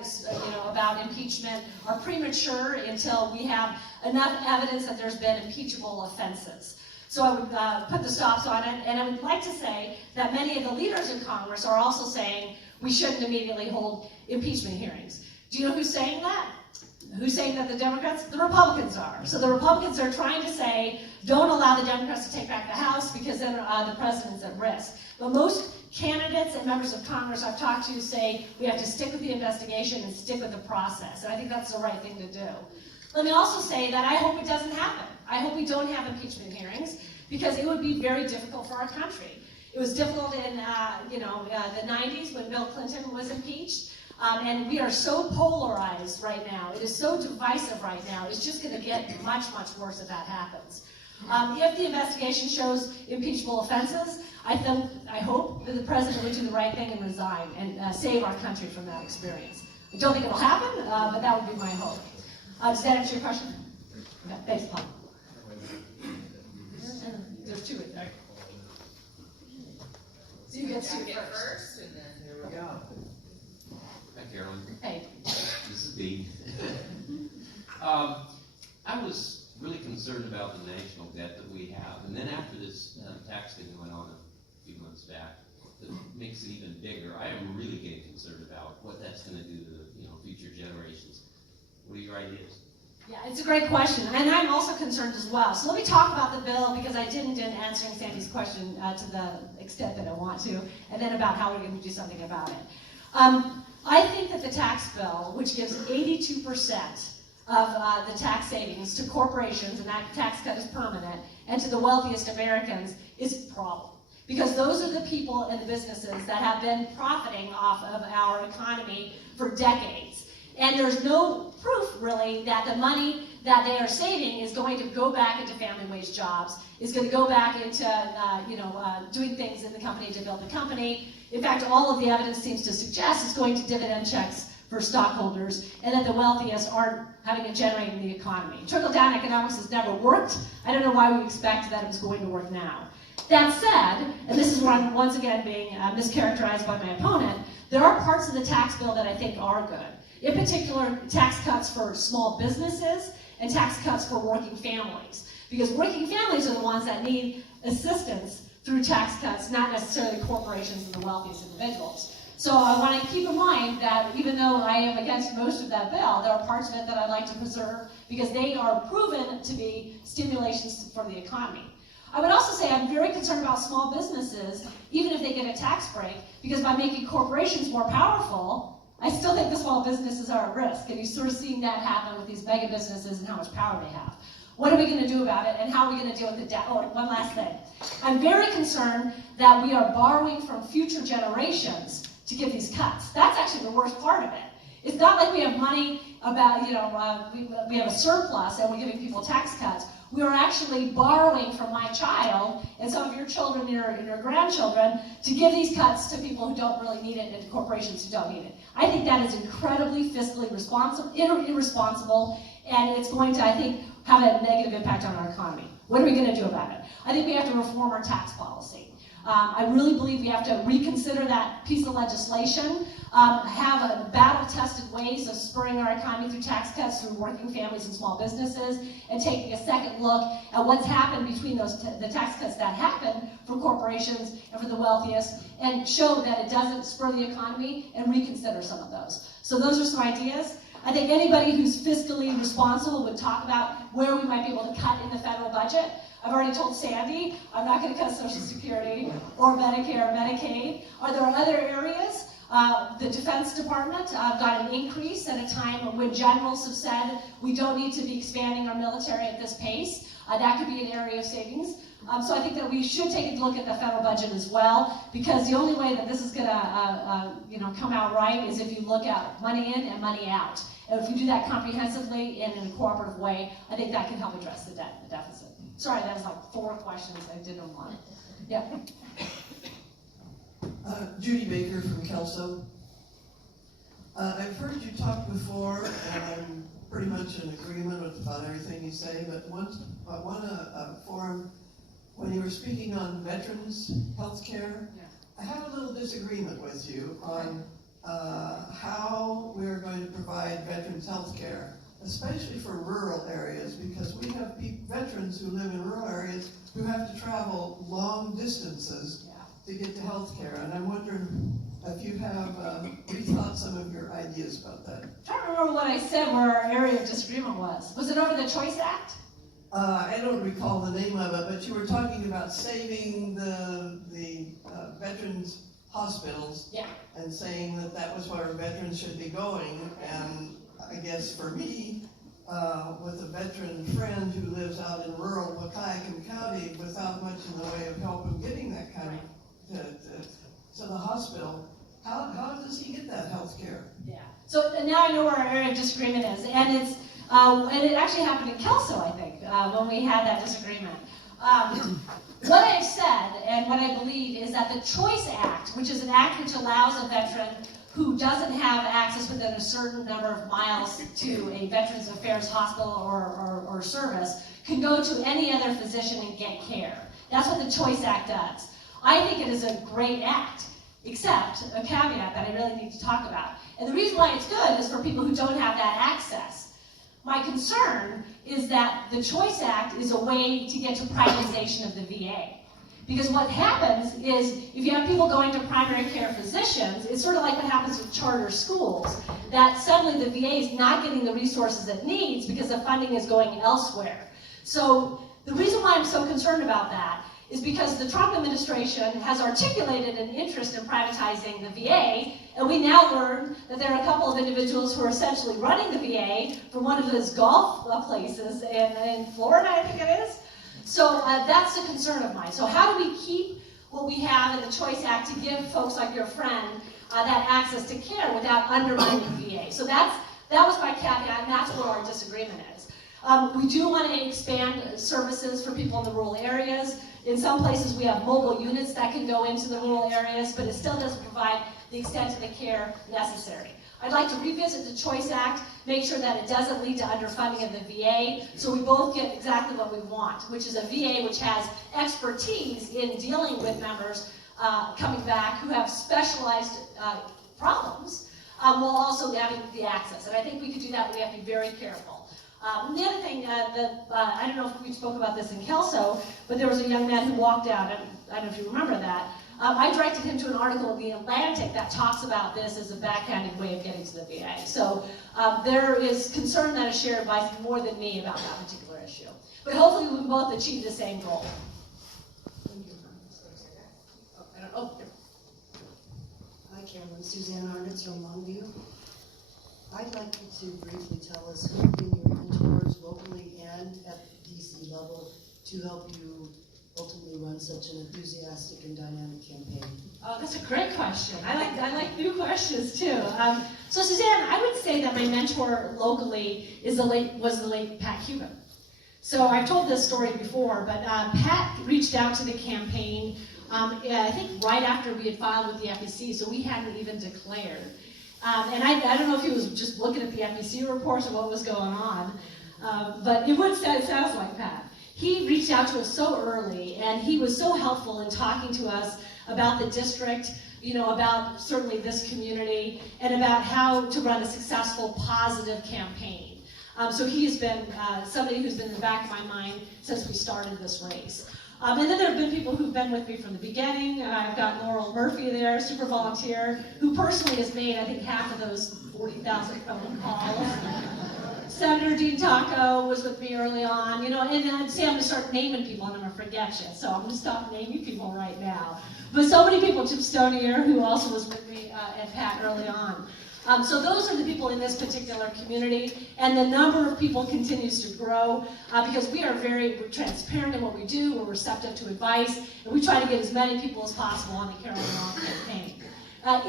about impeachment are premature until we have enough evidence that there's been impeachable offenses. So I would put the stops on it, and I would like to say that many of the leaders in Congress are also saying we shouldn't immediately hold impeachment hearings. Do you know who's saying that? Who's saying that the Democrats? The Republicans are. So the Republicans are trying to say, don't allow the Democrats to take back the House because then the president's at risk. But most candidates and members of Congress I've talked to say we have to stick with the investigation and stick with the process. And I think that's the right thing to do. Let me also say that I hope it doesn't happen. I hope we don't have impeachment hearings because it would be very difficult for our country. It was difficult in the 90s when Bill Clinton was impeached. And we are so polarized right now. It is so divisive right now. It's just going to get much, much worse if that happens. If the investigation shows impeachable offenses, I hope that the president would do the right thing and resign and save our country from that experience. I don't think it'll happen, but that would be my hope. Does that answer your question? Yeah, thanks, Paul. There's two in there. So you get to first, and then There we go. Hi, Carolyn. Hey. This is Dean. I was really concerned about the national debt that we have, and then after this tax thing went on a few months back, that makes it even bigger. I am really getting concerned about what that's going to do to future generations. What are your ideas? Yeah, it's a great question, and I'm also concerned as well. So let me talk about the bill, because I didn't in answering Sandy's question to the extent that I want to, and then about how we're going to do something about it. I think that the tax bill, which gives 82% of the tax savings to corporations, and that tax cut is permanent, and to the wealthiest Americans, is a problem. Because those are the people and the businesses that have been profiting off of our economy for decades. And there's no proof, really, that the money that they are saving is going to go back into family wage jobs, is going to go back into doing things in the company to build the company. In fact, all of the evidence seems to suggest it's going to dividend checks for stockholders, and that the wealthiest aren't having a generate in the economy. Trickle-down economics has never worked. I don't know why we expect that it was going to work now. That said, and this is where I'm once again being mischaracterized by my opponent, there are parts of the tax bill that I think are good. In particular, tax cuts for small businesses and tax cuts for working families. Because working families are the ones that need assistance through tax cuts, not necessarily corporations and the wealthiest individuals. So I want to keep in mind that even though I am against most of that bill, there are parts of it that I'd like to preserve because they are proven to be stimulations for the economy. I would also say I'm very concerned about small businesses, even if they get a tax break, because by making corporations more powerful, I still think the small businesses are at risk. And you're sort of seeing that happen with these mega businesses and how much power they have. What are we going to do about it, and how are we going to deal with the debt? Oh, one last thing. I'm very concerned that we are borrowing from future generations to give these cuts. That's actually the worst part of it. It's not like we have money about, we have a surplus and we're giving people tax cuts. We are actually borrowing from my child and some of your children and your grandchildren to give these cuts to people who don't really need it and to corporations who don't need it. I think that is incredibly fiscally irresponsible, and it's going to, I think, have a negative impact on our economy. What are we going to do about it? I think we have to reform our tax policy. I really believe we have to reconsider that piece of legislation, have a battle-tested ways of spurring our economy through tax cuts through working families and small businesses, and taking a second look at what's happened between the tax cuts that happen for corporations and for the wealthiest, and show that it doesn't spur the economy, and reconsider some of those. So those are some ideas. I think anybody who's fiscally responsible would talk about where we might be able to cut in the federal budget. I've already told Sandy I'm not going to cut Social Security or Medicare or Medicaid. Are there other areas? The Defense Department got an increase at a time when generals have said we don't need to be expanding our military at this pace. That could be an area of savings. So I think that we should take a look at the federal budget as well, because the only way that this is going to come out right is if you look at money in and money out. And if you do that comprehensively and in a cooperative way, I think that can help address the deficit. Sorry, that was like 4 questions I didn't want. Yeah. Judy Baker from Kelso. I've heard you talk before, and I'm pretty much in agreement with about everything you say, but one forum, when you were speaking on veterans health care, I have a little disagreement with you on how we're going to provide veterans health care, especially for rural areas, because we have veterans who live in rural areas who have to travel long distances to get to health care. And I'm wondering if you have rethought some of your ideas about that. I don't remember what I said where our area of disagreement was. Was it over the Choice Act? I don't recall the name of it, but you were talking about saving the veterans hospitals, and saying that that was where veterans should be going. And I guess for me, with a veteran friend who lives out in rural Waukegan County without much in the way of help in getting that kind of to the hospital, how does he get that health care? Yeah. So now I know where our area of disagreement is, and it's and it actually happened in Kelso, I think. when we had that disagreement. What I've said and what I believe is that the Choice Act, which is an act which allows a veteran who doesn't have access within a certain number of miles to a Veterans Affairs hospital or service, can go to any other physician and get care. That's what the Choice Act does. I think it is a great act, except a caveat that I really need to talk about. And the reason why it's good is for people who don't have that access. My concern is that the Choice Act is a way to get to privatization of the VA. Because what happens is, if you have people going to primary care physicians, it's sort of like what happens with charter schools, that suddenly the VA is not getting the resources it needs because the funding is going elsewhere. So the reason why I'm so concerned about that is because the Trump administration has articulated an interest in privatizing the VA, and we now learn that there are a couple of individuals who are essentially running the VA from one of those golf places in Florida, I think it is. So that's a concern of mine. So how do we keep what we have in the Choice Act to give folks like your friend that access to care without undermining VA? So that was my caveat, and that's where our disagreement is. We do want to expand services for people in the rural areas. In some places we have mobile units that can go into the rural areas, but it still doesn't provide the extent of the care necessary. I'd like to revisit the Choice Act, make sure that it doesn't lead to underfunding of the VA, so we both get exactly what we want, which is a VA which has expertise in dealing with members coming back who have specialized problems, while also having the access. And I think we could do that, but we have to be very careful. The other thing, I don't know if we spoke about this in Kelso, but there was a young man who walked out, I don't know if you remember that. I directed him to an article in The Atlantic that talks about this as a backhanded way of getting to the VA. So there is concern that is shared by more than me about that particular issue. But hopefully we can both achieve the same goal. Hi, Carolyn. Suzanne Arnitz from Longview. I'd like you to briefly tell us who have been your mentors locally and at the DC level to help you ultimately run such an enthusiastic and dynamic campaign. Oh, that's a great question. I like new questions too. So Suzanne, I would say that my mentor locally was the late Pat Cuban. So I've told this story before, but Pat reached out to the campaign, I think right after we had filed with the FEC, so we hadn't even declared. And I don't know if he was just looking at the FEC reports or what was going on, but it sounds like Pat. He reached out to us so early, and he was so helpful in talking to us about the district, about certainly this community, and about how to run a successful, positive campaign. So he has been somebody who's been in the back of my mind since we started this race. And then there have been people who've been with me from the beginning. I've got Laurel Murphy there, super volunteer, who personally has made, I think, half of those 40,000 phone calls. Senator Dean Taco was with me early on, and I'd say I'm going to start naming people and I'm going to forget you, so I'm going to stop naming people right now. But so many people, Jim Stonier, who also was with me and Pat early on. So those are the people in this particular community, and the number of people continues to grow because we're transparent in what we do, we're receptive to advice, and we try to get as many people as possible on the Carolyn campaign.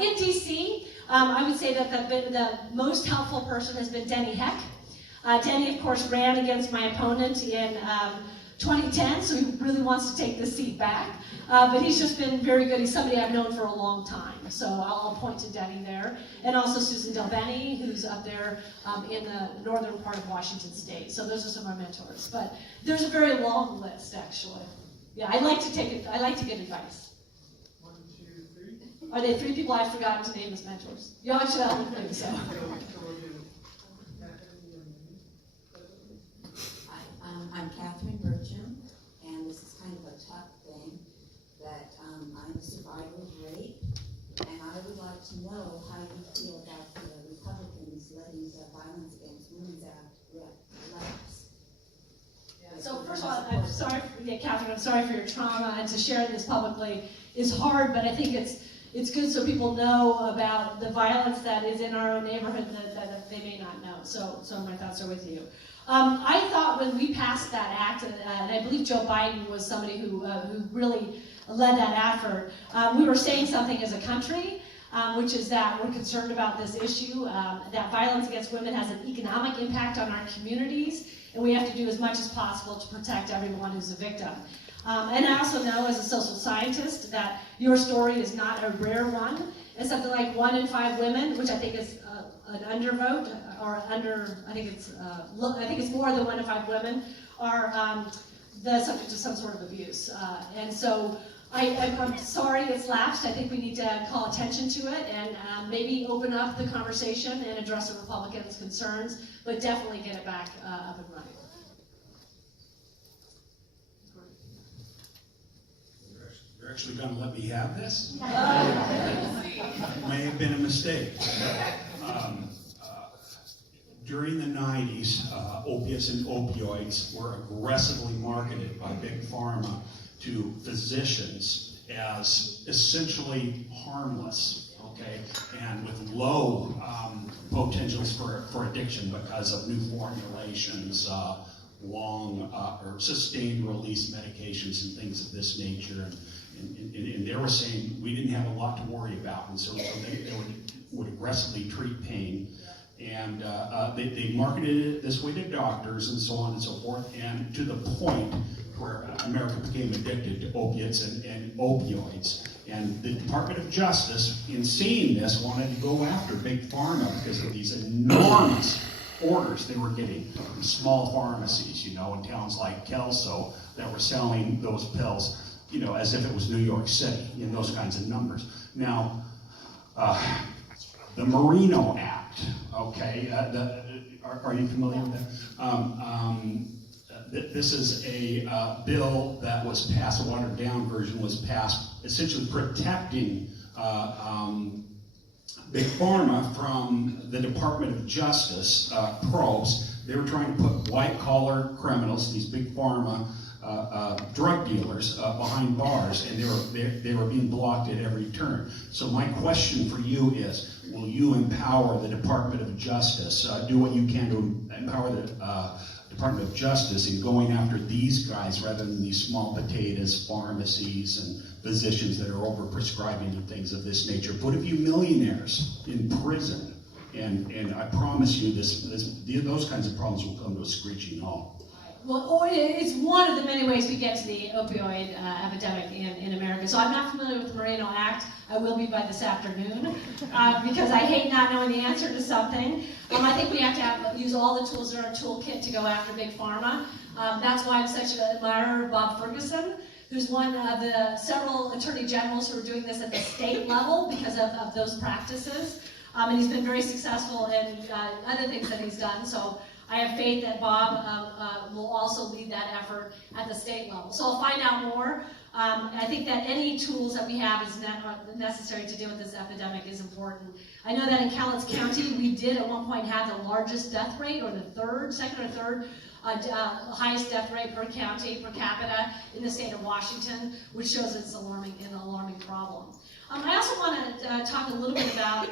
In DC, I would say that the most helpful person has been Denny Heck. Denny, of course, ran against my opponent in 2010, so he really wants to take this seat back. But he's just been very good. He's somebody I've known for a long time, so I'll point to Denny there. And also Susan Delbeni, who's up there in the northern part of Washington State. So those are some of my mentors. But there's a very long list, actually. Yeah, I like to get advice. 1, 2, 3. Are there 3 people I've forgotten to name as mentors? Yeah, actually, I don't think so. I'm Catherine Burcham, and this is kind of a tough thing, but I'm a survivor of rape, and I would like to know how you feel about the Republicans letting the Violence Against Women's Act lapse. So first of all, I'm sorry, Catherine, I'm sorry for your trauma, and to share this publicly is hard, but I think it's good so people know about the violence that is in our own neighborhood that they may not know. So my thoughts are with you. I thought when we passed that act, and I believe Joe Biden was somebody who really led that effort, we were saying something as a country, which is that we're concerned about this issue, that violence against women has an economic impact on our communities, and we have to do as much as possible to protect everyone who's a victim. And I also know as a social scientist that your story is not a rare one, and something like 1 in 5 women, which I think is an undervote, or I think it's more than 1 in 5 women, are the subject of some sort of abuse. And so I'm sorry it's lapsed. I think we need to call attention to it and maybe open up the conversation and address the Republicans' concerns, but definitely get it back up and running. You're actually going to let me have this? May have been a mistake. During the 90s, opiates and opioids were aggressively marketed by Big Pharma to physicians as essentially harmless, okay, and with low potentials for addiction because of new formulations, long or sustained release medications and things of this nature. And they were saying we didn't have a lot to worry about, and so they would aggressively treat pain. And they marketed it this way to doctors and so on and so forth, and to the point where America became addicted to opiates and opioids. And the Department of Justice, in seeing this, wanted to go after Big Pharma because of these enormous orders they were getting from small pharmacies, you know, in towns like Kelso that were selling those pills, you know, as if it was New York City, in those kinds of numbers. Now, the Marino Act, okay, are you familiar with that? This is a bill that was passed, a watered-down version was passed, essentially protecting Big Pharma from the Department of Justice probes. They were trying to put white-collar criminals, these Big Pharma drug dealers, behind bars, and they were being blocked at every turn. So my question for you is, will you empower the Department of Justice, do what you can to empower the Department of Justice in going after these guys rather than these small potatoes, pharmacies, and physicians that are overprescribing and things of this nature? Put a few millionaires in prison, and I promise you those kinds of problems will come to a screeching halt. Well, it's one of the many ways we get to the opioid epidemic in America. So I'm not familiar with the Moreno Act. I will be by this afternoon because I hate not knowing the answer to something. I think we have to use all the tools in our toolkit to go after Big Pharma. That's why I'm such an admirer of Bob Ferguson, who's one of the several attorney generals who are doing this at the state level because of those practices. And he's been very successful in other things that he's done. So I have faith that Bob will also lead that effort at the state level. So I'll find out more. I think that any tools that we have is necessary to deal with this epidemic is important. I know that in Cowlitz County, we did at one point have the largest death rate, or the second or third highest death rate per county, per capita in the state of Washington, which shows it's an alarming problem. I also want to talk a little bit about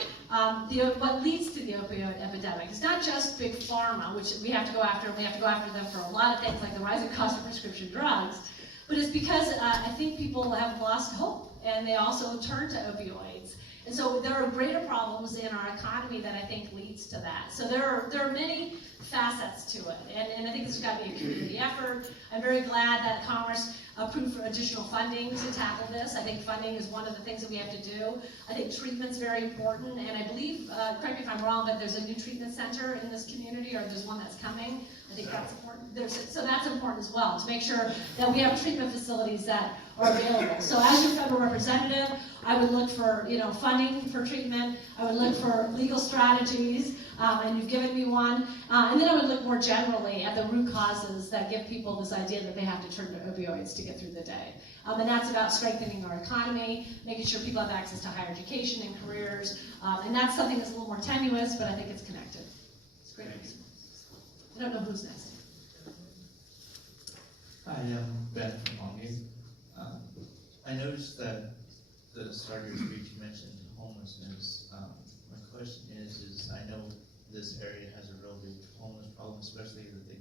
what leads to the opioid epidemic. It's not just Big Pharma, which we have to go after, and we have to go after them for a lot of things like the rising cost of prescription drugs, but it's because I think people have lost hope, and they also turn to opioids. And so there are greater problems in our economy that I think leads to that. So there are many facets to it, and I think this has got to be a community effort. I'm very glad that Congress approved for additional funding to tackle this. I think funding is one of the things that we have to do. I think treatment's very important, and I believe, correct me if I'm wrong, but there's a new treatment center in this community, or there's one that's coming. I think that's important. So that's important as well, to make sure that we have treatment facilities that are available. So as your federal representative, I would look for funding for treatment. I would look for legal strategies, and you've given me one. And then I would look more generally at the root causes that give people this idea that they have to turn to opioids to get through the day. And that's about strengthening our economy, making sure people have access to higher education and careers. And that's something that's a little more tenuous, but I think it's connected. It's great. I don't know who's next. Hi, I'm Ben from Longview. I noticed that the start of your speech you mentioned homelessness. My question is I know this area has a real big homeless problem, especially that they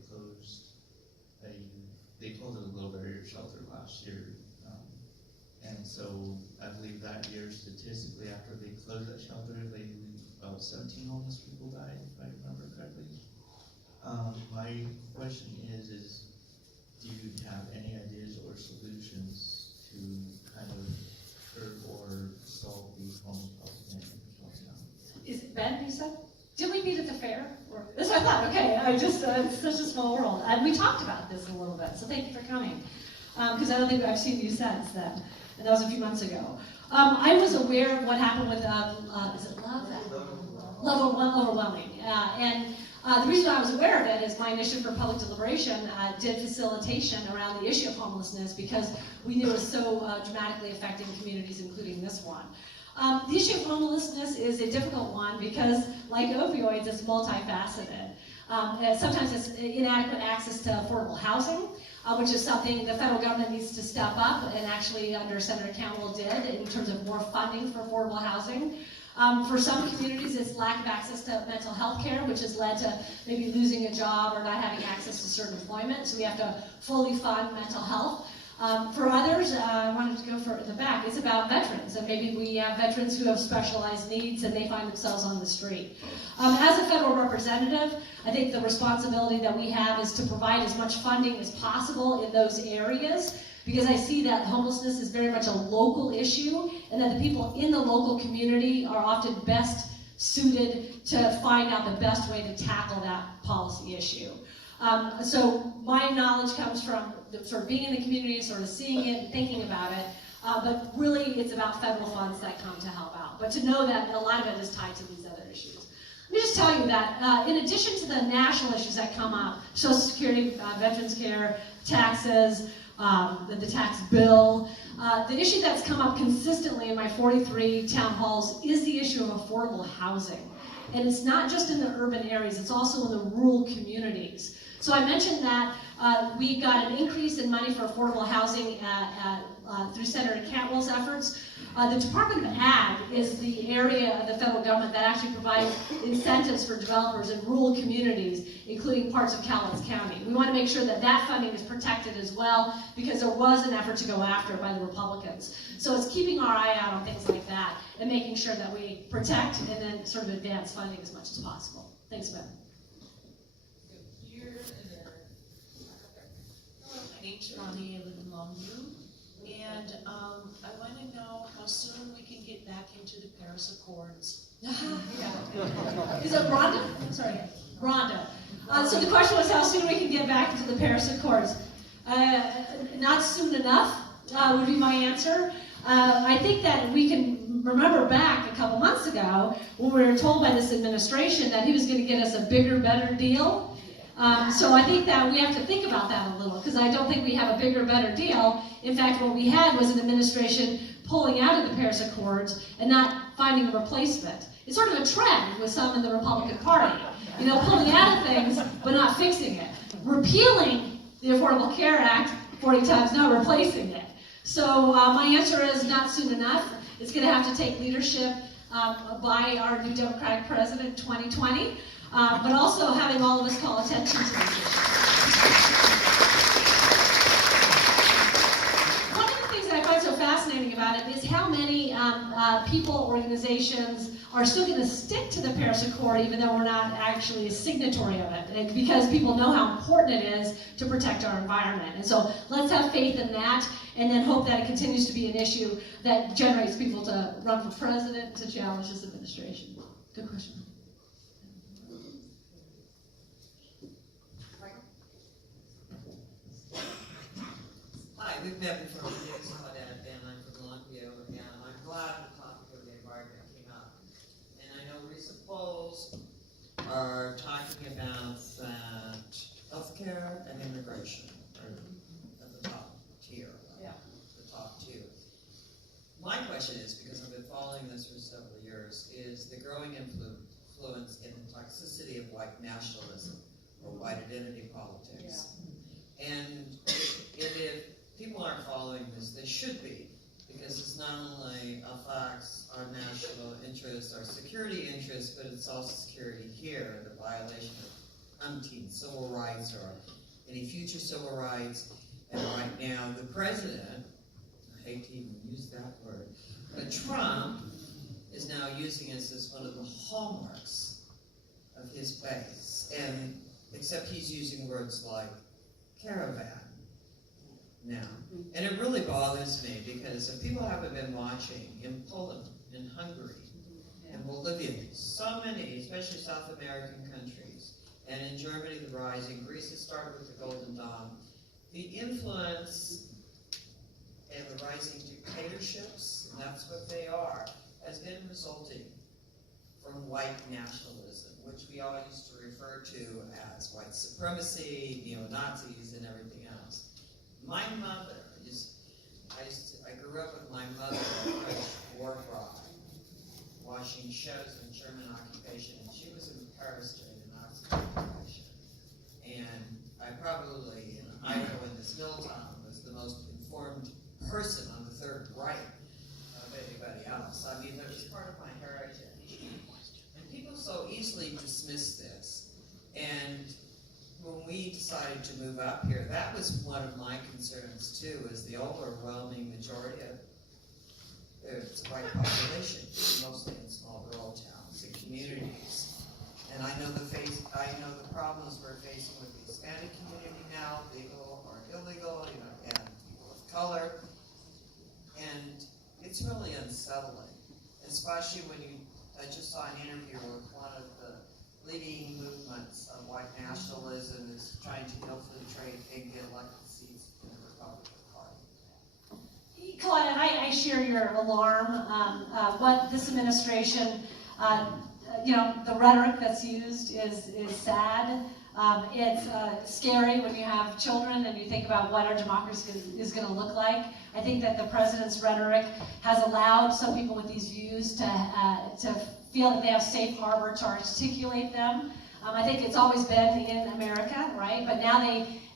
closed a low barrier shelter last year And so I believe that year statistically after they closed that shelter, they about 17 homeless people died, if I remember correctly. My question is do you have any ideas or solutions to kind of curb or solve these homeless problems? Is it Ben, you said? Did we meet at the fair? Or, that's what I thought, okay, it's such a small world. And we talked about this a little bit, so thank you for coming. Because I don't think I've seen you since then. And that was a few months ago. I was aware of what happened with, is it Love Overwhelming. And the reason I was aware of it is my initiative for public deliberation did facilitation around the issue of homelessness because we knew it was so dramatically affecting communities, including this one. The issue of homelessness is a difficult one because, like opioids, it's multifaceted. Sometimes it's inadequate access to affordable housing, which is something the federal government needs to step up, and actually under Senator Cantwell did, in terms of more funding for affordable housing. For some communities, it's lack of access to mental health care, which has led to maybe losing a job or not having access to certain employment, so we have to fully fund mental health. For others, I wanted to go for the back, it's about veterans, and maybe we have veterans who have specialized needs and they find themselves on the street. As a federal representative, I think the responsibility that we have is to provide as much funding as possible in those areas, because I see that homelessness is very much a local issue, and that the people in the local community are often best suited to find out the best way to tackle that policy issue. So my knowledge comes from sort of being in the community and sort of seeing it and thinking about it, but really it's about federal funds that come to help out. But to know that a lot of it is tied to these other issues. Let me just tell you that in addition to the national issues that come up, Social Security, Veterans Care, taxes, the tax bill, the issue that's come up consistently in my 43 town halls is the issue of affordable housing. And it's not just in the urban areas, it's also in the rural communities. So I mentioned that we got an increase in money for affordable housing through Senator Cantwell's efforts. The Department of Ag is the area of the federal government that actually provides incentives for developers in rural communities, including parts of Cowlitz County. We want to make sure that that funding is protected as well, because there was an effort to go after it by the Republicans. So it's keeping our eye out on things like that and making sure that we protect and then sort of advance funding as much as possible. Thanks, Ben. My name's Ronnie, I live in Longview, and I want to know how soon we can get back into the Paris Accords. Is it Rhonda? I'm sorry, Rhonda. So the question was how soon we can get back into the Paris Accords. Not soon enough would be my answer. I think that we can remember back a couple months ago when we were told by this administration that he was going to get us a bigger, better deal. So I think that we have to think about that a little, because I don't think we have a bigger, better deal. In fact, what we had was an administration pulling out of the Paris Accords and not finding a replacement. It's sort of a trend with some in the Republican Party. You know, pulling out of things, but not fixing it. Repealing the Affordable Care Act 40 times, not replacing it. So my answer is not soon enough. It's going to have to take leadership by our new Democratic president in 2020. But also having all of us call attention to this issue. One of the things that I find so fascinating about it is how many people, organizations are still going to stick to the Paris Accord even though we're not actually a signatory of it, and because people know how important it is to protect our environment. And so let's have faith in that and then hope that it continues to be an issue that generates people to run for president to challenge this administration. Good question. Hi, we've met before. My name is Claudette, and I'm from Longview, and I'm glad the topic of the environment came up. And I know recent polls are talking about that healthcare and immigration are at the top tier, the top two. My question is, because I've been following this for several years, is the growing influence in the toxicity of white nationalism or white identity politics. And if people aren't following this, they should be, because it's not only affects our national interest, our security interest, but it's also security here, the violation of umpteen civil rights or any future civil rights. And right now, the president hate to even use that word, but Trump is now using this as one of the hallmarks of his base, and except he's using words like caravan now. And it really bothers me because if people haven't been watching, in Poland, in Hungary, in Bolivia, so many, especially South American countries, and in Germany, the rising, Greece has started with the Golden Dawn, the influence and the rising dictatorships, and that's what they are, has been resulting from white nationalism, which we all used to refer to as white supremacy, neo-Nazis, and everything else. My mother, I grew up with my mother, a French war bride, watching shows on German occupation, and she was in Paris during the Nazi occupation. And I probably, in Idaho, in this hill town, was the most informed person on the Third Reich of anybody else. I mean, that was part of my heritage. And people so easily dismiss this. And when we decided to move up here, that was one of my concerns too, is the overwhelming majority of it's a white population, mostly in small rural towns and communities. And I know the problems we're facing with the Hispanic community now, legal or illegal, and people of color. And it's really unsettling, especially when I just saw an interview with one of the leading movements of white nationalism is trying to infiltrate and get elected seats in the Republican Party. Colette, I share your alarm. What this administration, the rhetoric that's used is sad. It's scary when you have children and you think about what our democracy is going to look like. I think that the president's rhetoric has allowed some people with these views to feel that they have safe harbor to articulate them. I think it's always been in America, right? But now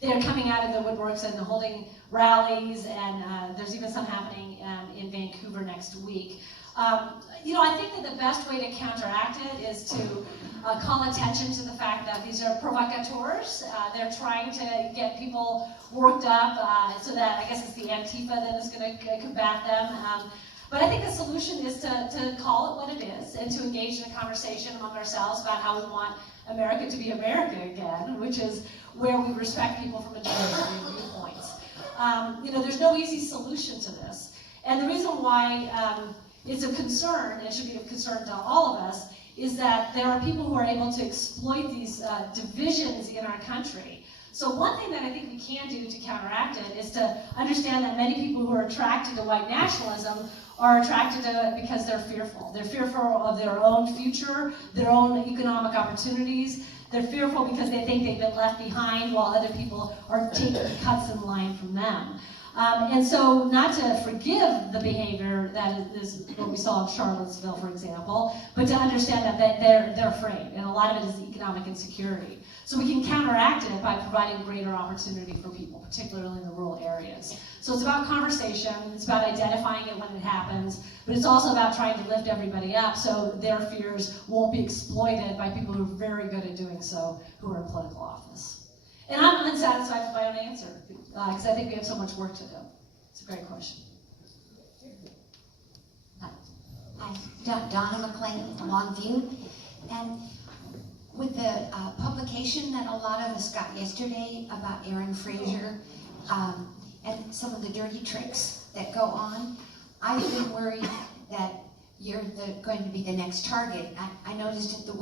they're coming out of the woodworks and holding rallies, and there's even some happening in Vancouver next week. I think that the best way to counteract it is to call attention to the fact that these are provocateurs. They're trying to get people worked up so that I guess it's the Antifa that is going to combat them. But I think the solution is to call it what it is and to engage in a conversation among ourselves about how we want America to be America again, which is where we respect people from a diversity of viewpoints. There's no easy solution to this. And the reason why it's a concern, and it should be a concern to all of us, is that there are people who are able to exploit these divisions in our country. So one thing that I think we can do to counteract it is to understand that many people who are attracted to white nationalism are attracted to it because they're fearful. They're fearful of their own future, their own economic opportunities. They're fearful because they think they've been left behind while other people are taking cuts in line from them. And so not to forgive the behavior that is what we saw in Charlottesville, for example, but to understand that they're afraid, and a lot of it is economic insecurity. So we can counteract it by providing greater opportunity for people, particularly in the rural areas. So it's about conversation, it's about identifying it when it happens, but it's also about trying to lift everybody up so their fears won't be exploited by people who are very good at doing so, who are in political office. And I'm unsatisfied with my own answer, because I think we have so much work to do. It's a great question. Hi, Donna McLean from Longview. And with the publication that a lot of us got yesterday about Aaron Frazier and some of the dirty tricks that go on, I've been worried that you're going to be the next target. I noticed at the